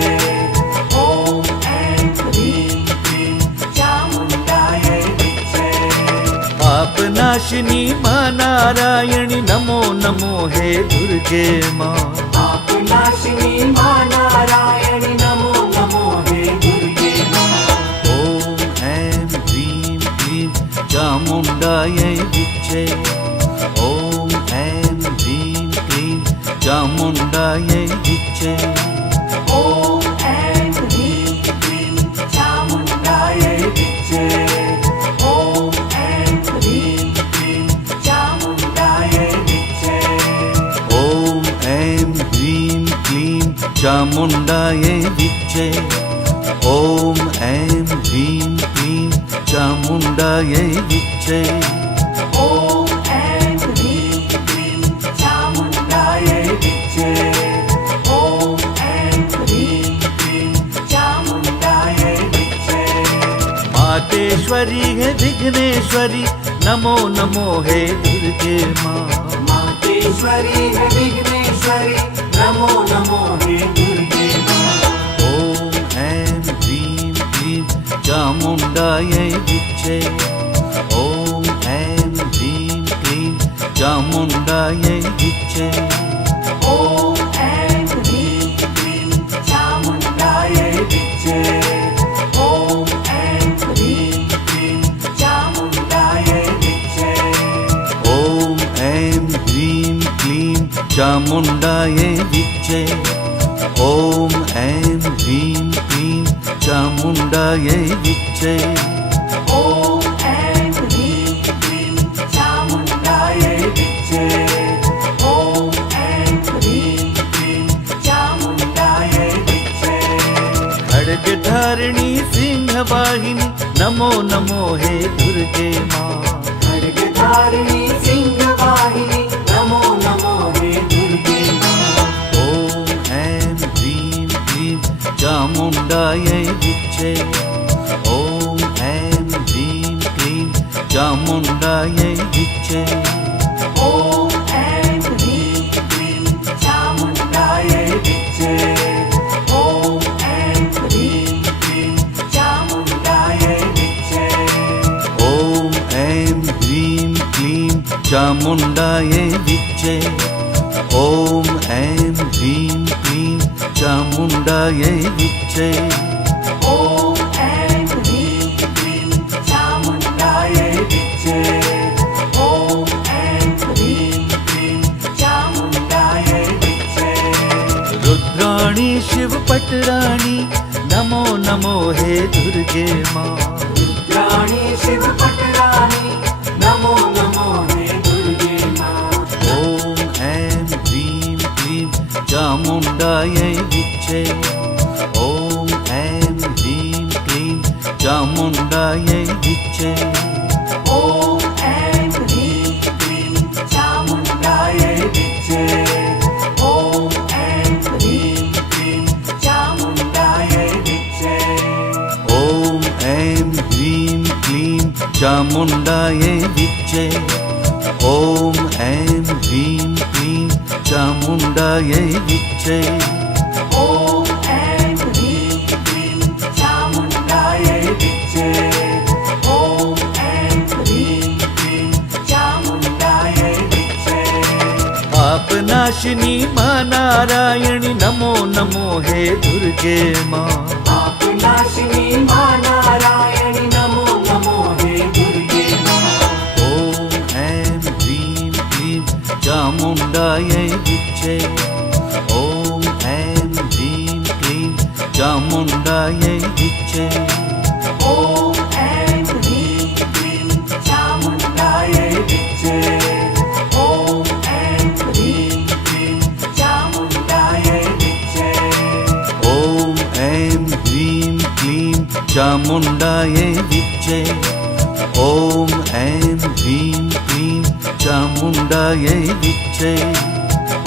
ॐ ऐं ह्रीं क्लीं चामुण्डायै विच्चे। पापनाशिनी माँ नारायणी नमो नमो हे दुर्गे माँ। पापनाशिनी माँ नारायणी नमो नमो हे दुर्गे माँ। ॐ ऐं ह्रीं क्लीं चामुण्डायै विच्चे। ॐ ऐं ह्रीं क्लीं चामुण्डायै विच्चे। ॐ ऐं ह्रीं क्लीं चामुण्डायै विच्चे। ॐ ऐं ह्रीं क्लीं चामुण्डायै विच्चे। ॐ ऐं ह्रीं क्लीं चामुण्डायै विच्चे। ॐ ऐं ह्रीं क्लीं चामुण्डायै विच्चे। ॐ ऐं ह्रीं क्लीं चामुण्डायै विच्चे। ॐ ऐं ह्रीं क्लीं चामुण्डायै विच्चे। मातेश्वरी है विघ्नेश्वरी नमो नमो हे दुर्गे माँ। मातेश्वरी है विघ्नेश्वरी नमो नमो हे दुर्गे माँ। ॐ ऐं ह्रीं क्लीं चामुण्डायै विच्चे। ॐ ऐं ह्रीं क्लीं चामुण्डायै विच्चे। ॐ ऐं ह्रीं क्लीं चामुण्डायै विच्चे। ॐ ऐं ह्रीं क्लीं चामुण्डायै विच्चे। ॐ ऐं ह्रीं क्लीं चामुण्डायै विच्चे। ॐ ऐं ह्रीं क्लीं चामुण्डायै विच्चे। ॐ ऐं ह्रीं क्लीं चामुण्डायै विच्चे। ॐ ऐं ह्रीं क्लीं चामुण्डायै विच्चे। खड्गधारिणी सिंहवाहिनी नमो नमो हे दुर्गे माँ। खड्गधारिणी सिंहवाहिनी नमो नमो हे दुर्गे माँ। ॐ ऐं ह्रीं क्लीं चामुण्डायै विच्चे। ॐ ऐं ह्रीं क्लीं चामुण्डायै विच्चे। ॐ ऐं ह्रीं क्लीं चामुण्डायै विच्चे। ॐ ऐं ह्रीं क्लीं चामुण्डायै विच्चे। ॐ ऐं ह्रीं क्लीं चामुण्डायै विच्चे। ॐ ऐं ह्रीं क्लीं चामुण्डायै विच्चे। ॐ ऐं ह्रीं क्लीं चामुण्डायै विच्चे। ॐ ऐं ह्रीं क्लीं चामुण्डायै विच्चे। रुद्राणी शिवपटराणी नमो नमो हे दुर्गे माँ। रुद्राणी शिवपटराणी नमो नमो हे दुर्गे माँ। ॐ ऐं ह्रीं क्लीं चामुण्डायै चामुण्डायै विच्चे। ॐ ऐं ह्रीं क्लीं चामुण्डायै विच्चे। ॐ ऐं ह्रीं क्लीं चामुण्डायै विच्चे। ॐ ऐं ह्रीं क्लीं चामुण्डायै विच्चे। ॐ ऐं ह्रीं क्लीं चामुण्डायै विच्चे। ॐ ऐं ह्रीं क्लीं चामुण्डायै विच्चे। ॐ ऐं ह्रीं क्लीं चामुण्डायै विच्चे। ॐ ऐं ह्रीं क्लीं चामुण्डायै विच्चे। पापनाशिनी मां नारायणी नमो नमो हे दुर्गे मां। पापनाशिनी मां नारायणी नमो नमो हे दुर्गे मां। ॐ ऐं ह्रीं क्लीं चामुण्डायै विच्चे। ॐ ऐं ह्रीं क्लीं चामुण्डायै विच्चे। ॐ ऐं ह्रीं क्लीं चामुण्डायै विच्चे। ॐ ऐं ह्रीं क्लीं चामुण्डायै विच्चे। ॐ ऐं ह्रीं क्लीं चामुण्डायै विच्चे। ॐ ऐं ह्रीं क्लीं चामुण्डायै विच्चे।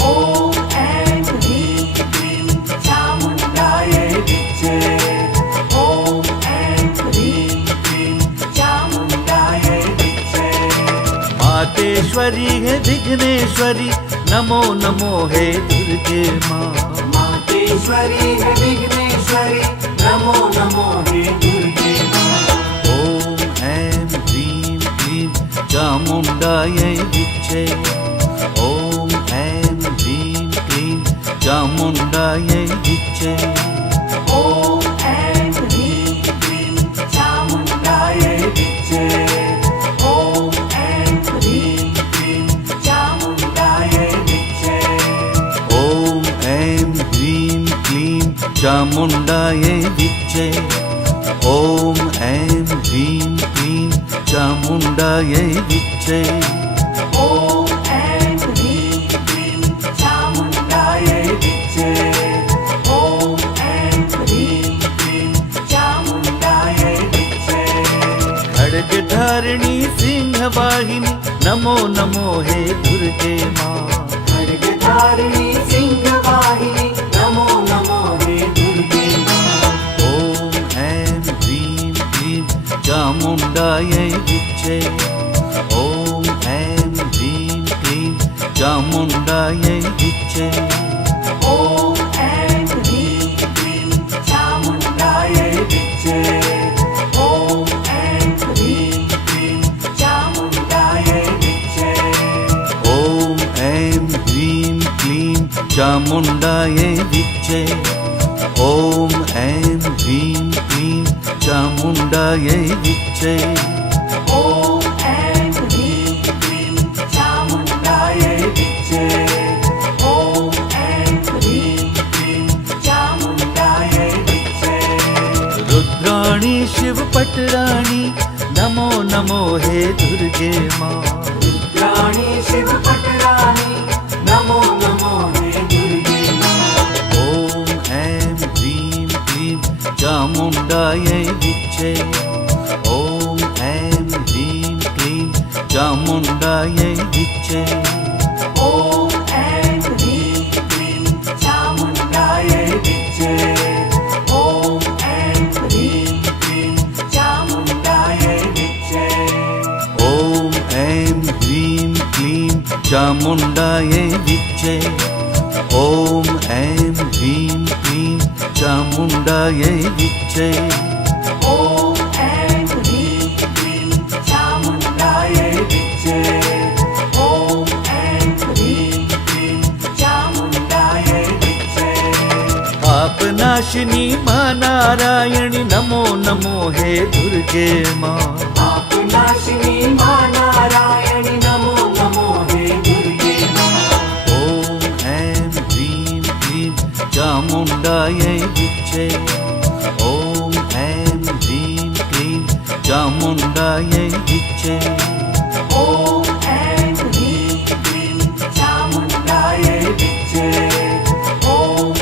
ॐ ऐं ह्रीं क्लीं चामुण्डायै विच्चे। ॐ ऐं ह्रीं क्लीं चामुण्डायै विच्चे। मातेश्वरी हे विघ्नेश्वरी नमो नमो हे दुर्गे मां। मातेश्वरी हे विघ्नेश्वरी नमो नमो हे दुर्गे मां। ॐ ऐं ह्रीं क्लीं चामुण्डायै विच्चे। ॐ ऐं ह्रीं क्लीं चामुण्डायै विच्चे। ॐ ऐं ह्रीं क्लीं चामुण्डायै विच्चे। ॐ ऐं ह्रीं क्लीं चामुण्डायै विच्चे। ॐ ऐं ह्रीं क्लीं चामुण्डायै विच्चे। ॐ ऐं ह्रीं क्लीं चामुण्डायै विच्चे। ॐ ऐं ह्रीं क्लीं चामुण्डायै विच्चे। ॐ ऐं ह्रीं क्लीं चामुण्डायै विच्चे। खड्गधारिणी सिंहवाहिनी नमो नमो हे दुर्गे मां। खड्गधारिणी सिंहवाहिनी नमो नमो हे दुर्गे मां। ॐ ऐं ह्रीं क्लीं चामुण्डायै विच्चे। ॐ ऐं ह्रीं क्लीं चामुण्डायै विच्चे। ॐ ऐं ह्रीं क्लीं चामुण्डायै विच्चे। ॐ ऐं ह्रीं क्लीं चामुण्डायै विच्चे। ॐ ऐं ह्रीं क्लीं चामुण्डायै विच्चे। ॐ ऐं ह्रीं क्लीं चामुण्डायै विच्चे। ॐ ऐं ह्रीं क्लीं चामुण्डायै विच्चे। ॐ ऐं ह्रीं क्लीं चामुण्डायै विच्चे। रुद्राणी शिवपटराणी नमो नमो हे दुर्गे मां। रुद्राणी शिवपटराणी नमो नमो हे दुर्गे मां। ॐ ऐं ह्रीं क्लीं चामुण्डायै विच्चे। ॐ ऐं ह्रीं क्लीं चामुण्डायै विच्चे। ॐ ऐं ह्रीं क्लीं चामुण्डायै विच्चे। ॐ ऐं ह्रीं क्लीं चामुण्डायै विच्चे। ॐ ऐं ह्रीं क्लीं चामुण्डायै विच्चे। ॐ ऐं ह्रीं क्लीं चामुण्डायै विच्चे। ॐ ऐं ह्रीं क्लीं चामुण्डायै विच्चे। ॐ ऐं ह्रीं क्लीं चामुण्डायै विच्चे। पापनाशिनी मां नारायणी नमो नमो हे दुर्गे मां। पापनाशिनी मां नारायणी नमो नमो हे दुर्गे मां। ॐ ऐं ह्रीं क्लीं चामुण्डायै विच्चे। ॐ ऐं ह्रीं क्लीं चामुण्डायै विच्चे। ॐ ऐं ह्रीं क्लीं चामुण्डायै विच्चे। ॐ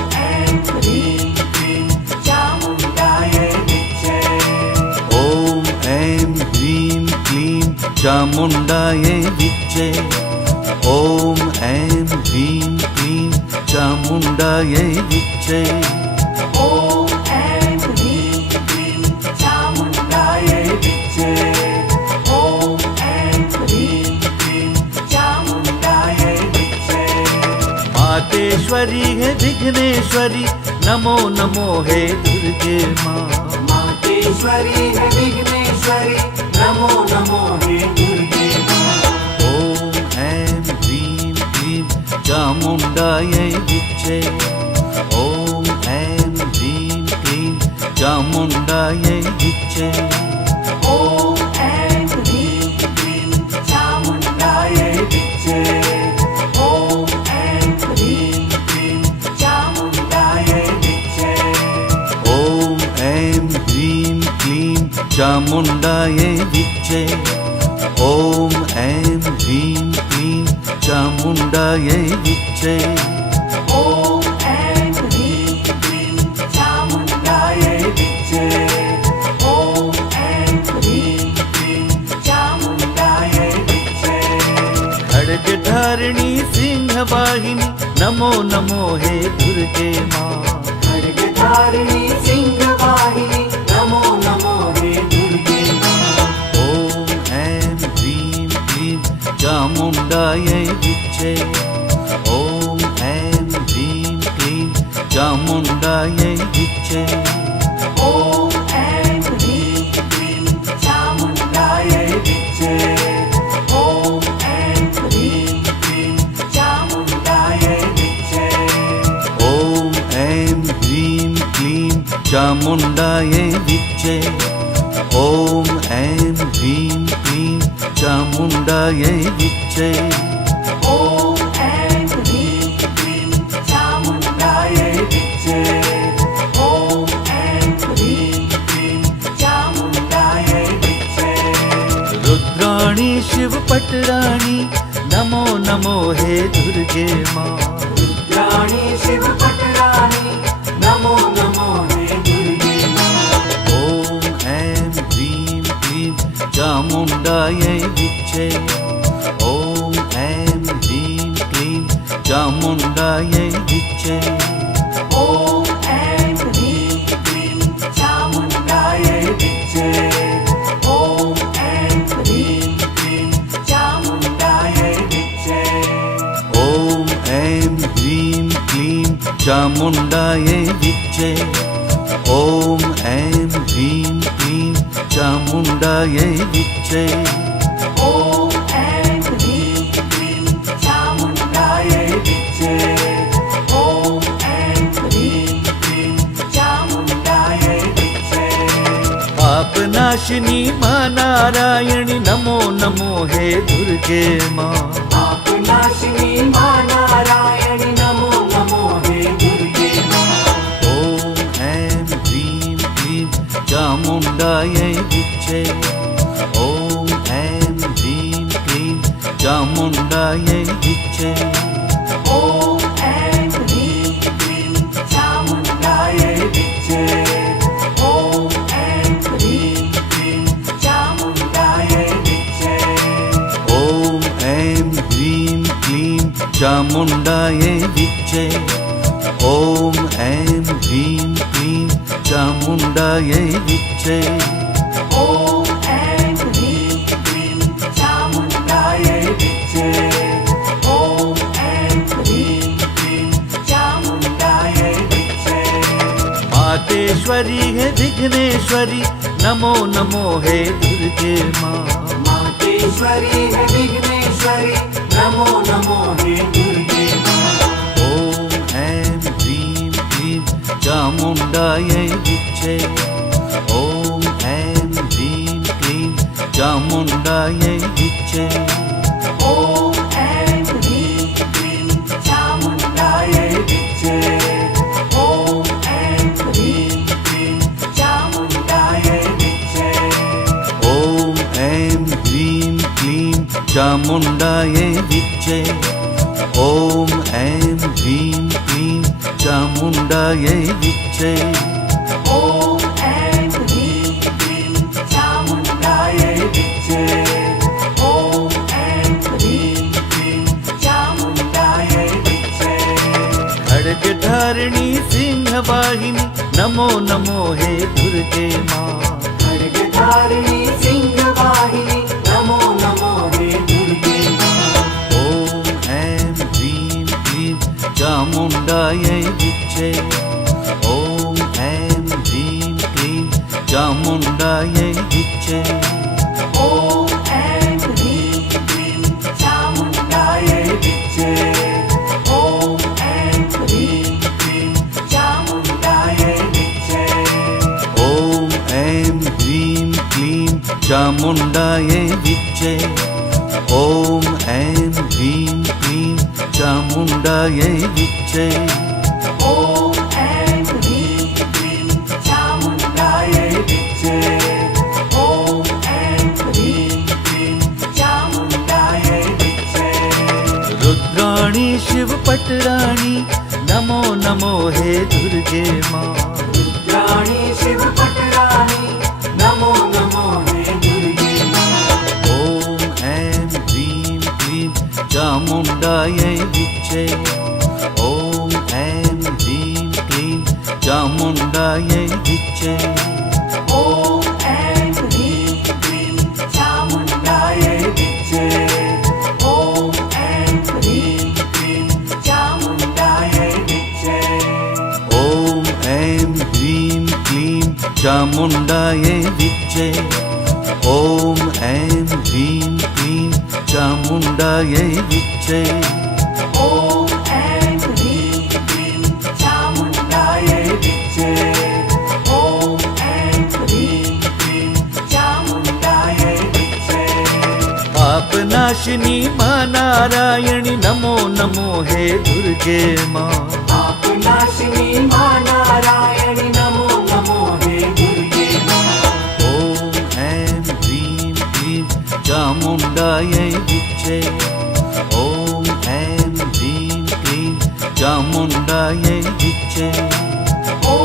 चामुण्डायै विच्चे। ॐ ऐं ह्रीं क्लीं चामुण्डायै विच्चे। ॐ ऐं ह्रीं क्लीं चामुण्डायै विच्चे। ॐ ऐं ह्रीं क्लीं चामुण्डायै विच्चे। मातेश्वरी है विघ्नेश्वरी नमो नमो हे दुर्गे माँ। मातेश्वरी है विघ्नेश्वरी नमो नमो हे दुर्गे माँ। ॐ ऐं ह्रीं क्लीं चामुण्डायै विच्चे। ॐ ऐं ह्रीं क्लीं चामुण्डायै विच्चे। ॐ ऐं ह्रीं क्लीं चामुण्डायै विच्चे। ॐ ऐं ह्रीं क्लीं चामुण्डायै विच्चे। ॐ ऐं ह्रीं क्लीं चामुण्डायै विच्चे। ॐ ऐं ह्रीं क्लीं चामुण्डायै विच्चे। ॐ ऐं ह्रीं क्लीं चामुण्डायै विच्चे। ॐ ऐं ह्रीं क्लीं चामुण्डायै विच्चे। खड्गधारिणी सिंहवाहिनी नमो नमो हे दुर्गे माँ। खड्गधारिणी सिंहवाहिनी नमो नमो हे दुर्गे माँ। ॐ ऐं ह्रीं क्लीं चामुण्डायै विच्चे। ॐ ऐं ह्रीं क्लीं चामुण्डायै विच्चे। ॐ ऐं ह्रीं क्लीं चामुण्डायै विच्चे। ॐ ऐं ह्रीं क्लीं चामुण्डायै विच्चे। ॐ ऐं ह्रीं क्लीं चामुण्डायै विच्चे। ॐ ऐं ह्रीं क्लीं चामुण्डायै विच्चे। ॐ ऐं ह्रीं क्लीं चामुण्डायै विच्चे। ॐ ऐं ह्रीं क्लीं चामुण्डायै विच्चे। रुद्राणी शिवपटराणी नमो नमो हे दुर्गे माँ। रुद्राणी शिवपटराणी नमो नमो हे दुर्गे माँ। ॐ ऐं ह्रीं क्लीं चामुण्डायै विच्चे। ॐ ऐं ह्रीं क्लीं चामुण्डायै विच्चे। ॐ ऐं ह्रीं क्लीं चामुण्डायै विच्चे। ॐ ऐं ह्रीं क्लीं चामुण्डायै विच्चे। ॐ ऐं ह्रीं क्लीं चामुण्डायै विच्चे। ॐ ऐं ह्रीं क्लीं चामुण्डायै विच्चे। ॐ ऐं ह्रीं क्लीं चामुण्डायै विच्चे। ॐ ऐं ह्रीं क्लीं चामुण्डायै विच्चे। पापनाशिनी माँ नारायणी नमो नमो हे दुर्गे माँ। पापनाशिनी माँ नारायणी नमो नमो हे दुर्गे माँ। ॐ ऐं ह्रीं क्लीं चामुण्डायै विच्चे। ॐ ऐं ह्रीं क्लीं चामुण्डायै विच्चे। ॐ ऐं ह्रीं क्लीं चामुण्डायै विच्चे। ॐ ऐं ह्रीं क्लीं चामुण्डायै विच्चे। ॐ ऐं ह्रीं क्लीं चामुण्डायै विच्चे। ॐ ऐं ह्रीं क्लीं चामुण्डायै विच्चे। ॐ ऐं ह्रीं क्लीं चामुण्डायै विच्चे। ॐ ऐं ह्रीं क्लीं चामुण्डायै विच्चे। मातेश्वरी है विघ्नेश्वरी नमो नमो हे दुर्गे माँ। मातेश्वरी है विघ्नेश्वरी नमो नमो हे दुर्गे माँ। ॐ ऐं ह्रीं क्लीं चामुण्डायै विच्चे। ॐ ऐं ह्रीं क्लीं चामुण्डायै विच्चे। ॐ ऐं ह्रीं क्लीं चामुण्डायै विच्चे। ॐ ऐं ह्रीं क्लीं चामुण्डायै विच्चे। ॐ ऐं ह्रीं क्लीं चामुण्डायै विच्चे। ॐ ऐं ह्रीं क्लीं चामुण्डायै विच्चे। ॐ ऐं ह्रीं क्लीं चामुण्डायै विच्चे। खड्गधारिणी सिंहवाहिनी नमो नमो हे दुर्गे माँ। खड्गधारिणी सिंहवाहिनी नमो नमो हे दुर्गे माँ। ॐ ऐं ह्रीं क्लीं चामुण्डायै विच्चे। ॐ ऐं ह्रीं क्लीं चामुण्डायै विच्चे। ॐ ऐं ह्रीं क्लीं चामुण्डायै विच्चे। ॐ ऐं ह्रीं क्लीं चामुण्डायै विच्चे। ॐ ऐं ह्रीं क्लीं चामुण्डायै विच्चे। ॐ ऐं ह्रीं क्लीं चामुण्डायै विच्चे। ॐ ऐं ह्रीं क्लीं चामुण्डायै विच्चे। ॐ ऐं ह्रीं क्लीं चामुण्डायै विच्चे। रुद्राणी शिवपटराणी नमो नमो हे दुर्गे माँ। रुद्राणी शिवपटराणी नमो नमो हे दुर्गे माँ। ॐ ऐं ह्रीं क्लीं चामुण्डायै विच्चे। ॐ ऐं ह्रीं क्लीं चामुण्डायै विच्चे। ॐ ऐं ह्रीं क्लीं चामुण्डायै विच्चे। ॐ ऐं ह्रीं क्लीं चामुण्डायै विच्चे। ॐ ऐं ह्रीं क्लीं चामुण्डायै विच्चे। ॐ ऐं ह्रीं क्लीं चामुण्डायै विच्चे। ॐ ऐं ह्रीं क्लीं चामुण्डायै विच्चे। ॐ ऐं ह्रीं क्लीं चामुण्डायै विच्चे। पापनाशिनी माँ नारायणी नमो नमो हे दुर्गे माँ। पापनाशिनी माँ नारायणी नमो नमो हे दुर्गे माँ। ॐ ऐं ह्रीं क्लीं चामुण्डायै विच्चे। ॐ ऐं ह्रीं क्लीं चामुण्डायै विच्चे। ॐ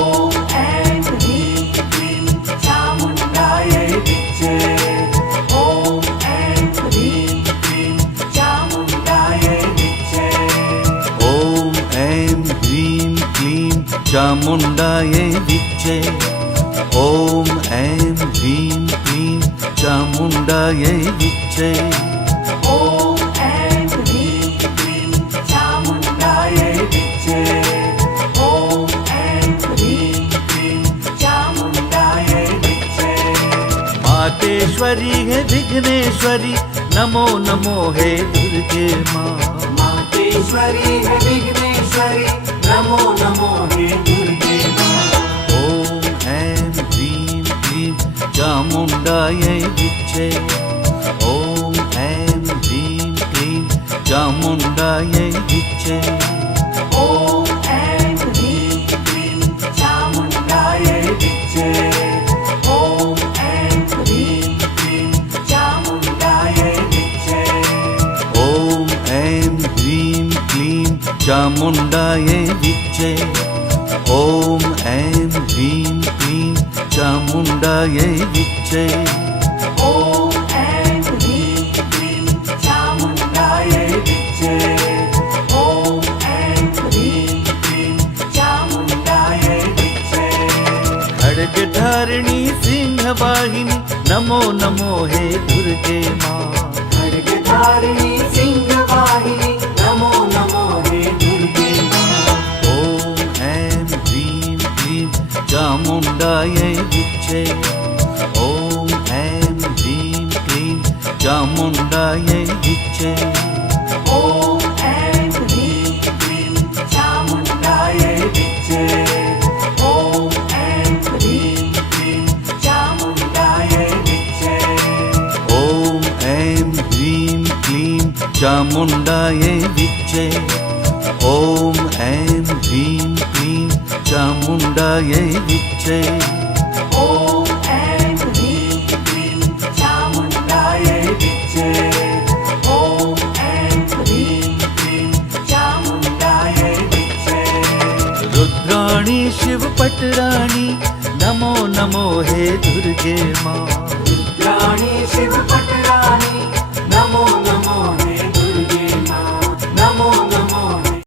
ऐं ह्रीं क्लीं चामुण्डायै विच्चे। ॐ ऐं ह्रीं क्लीं चामुण्डायै विच्चे। ॐ ऐं ह्रीं क्लीं चामुण्डायै विच्चे। ॐ ऐं ह्रीं क्लीं चामुण्डायै विच्चे। ॐ ऐं ह्रीं क्लीं चामुण्डायै विच्चे। ॐ ऐं ह्रीं क्लीं चामुण्डायै विच्चे। मातेश्वरी हे विघ्नेश्वरी नमो नमो हे दुर्गे माँ। मातेश्वरी हे विघ्नेश्वरी नमो नमो हे दुर्गे माँ। ॐ ऐं ह्रीं क्लीं चामुण्डायै विच्चे। ॐ ऐं ह्रीं क्लीं चामुण्डायै विच्चे। ॐ ऐं ह्रीं क्लीं चामुण्डायै विच्चे। ॐ ऐं ह्रीं क्लीं चामुण्डायै विच्चे। ॐ ऐं ह्रीं क्लीं चामुण्डायै विच्चे। ॐ ऐं ह्रीं क्लीं चामुण्डायै विच्चे। ॐ ऐं ह्रीं क्लीं चामुण्डायै विच्चे। ॐ ऐं ह्रीं क्लीं चामुण्डायै विच्चे। खड्गधारिणी सिंहवाहिनी नमो नमो हे दुर्गे माँ। खड्गधारिणी सिंहवाहिनी नमो नमो हे दुर्गे माँ। ॐ ऐं ह्रीं क्लीं चामुण्डायै विच्चे। ॐ ऐं ह्रीं क्लीं चामुण्डायै विच्चे। ॐ ऐं ह्रीं क्लीं चामुण्डायै विच्चे। ॐ ऐं ह्रीं क्लीं चामुण्डायै विच्चे। ॐ ऐं ह्रीं क्लीं चामुण्डायै विच्चे। ॐ ऐं ह्रीं क्लीं चामुण्डायै विच्चे। ॐ ऐं ह्रीं क्लीं चामुण्डायै विच्चे। ॐ ऐं ह्रीं क्लीं चामुण्डायै विच्चे। रुद्राणी शिवपटराणी नमो नमो हे दुर्गे माँ। रुद्राणी शिव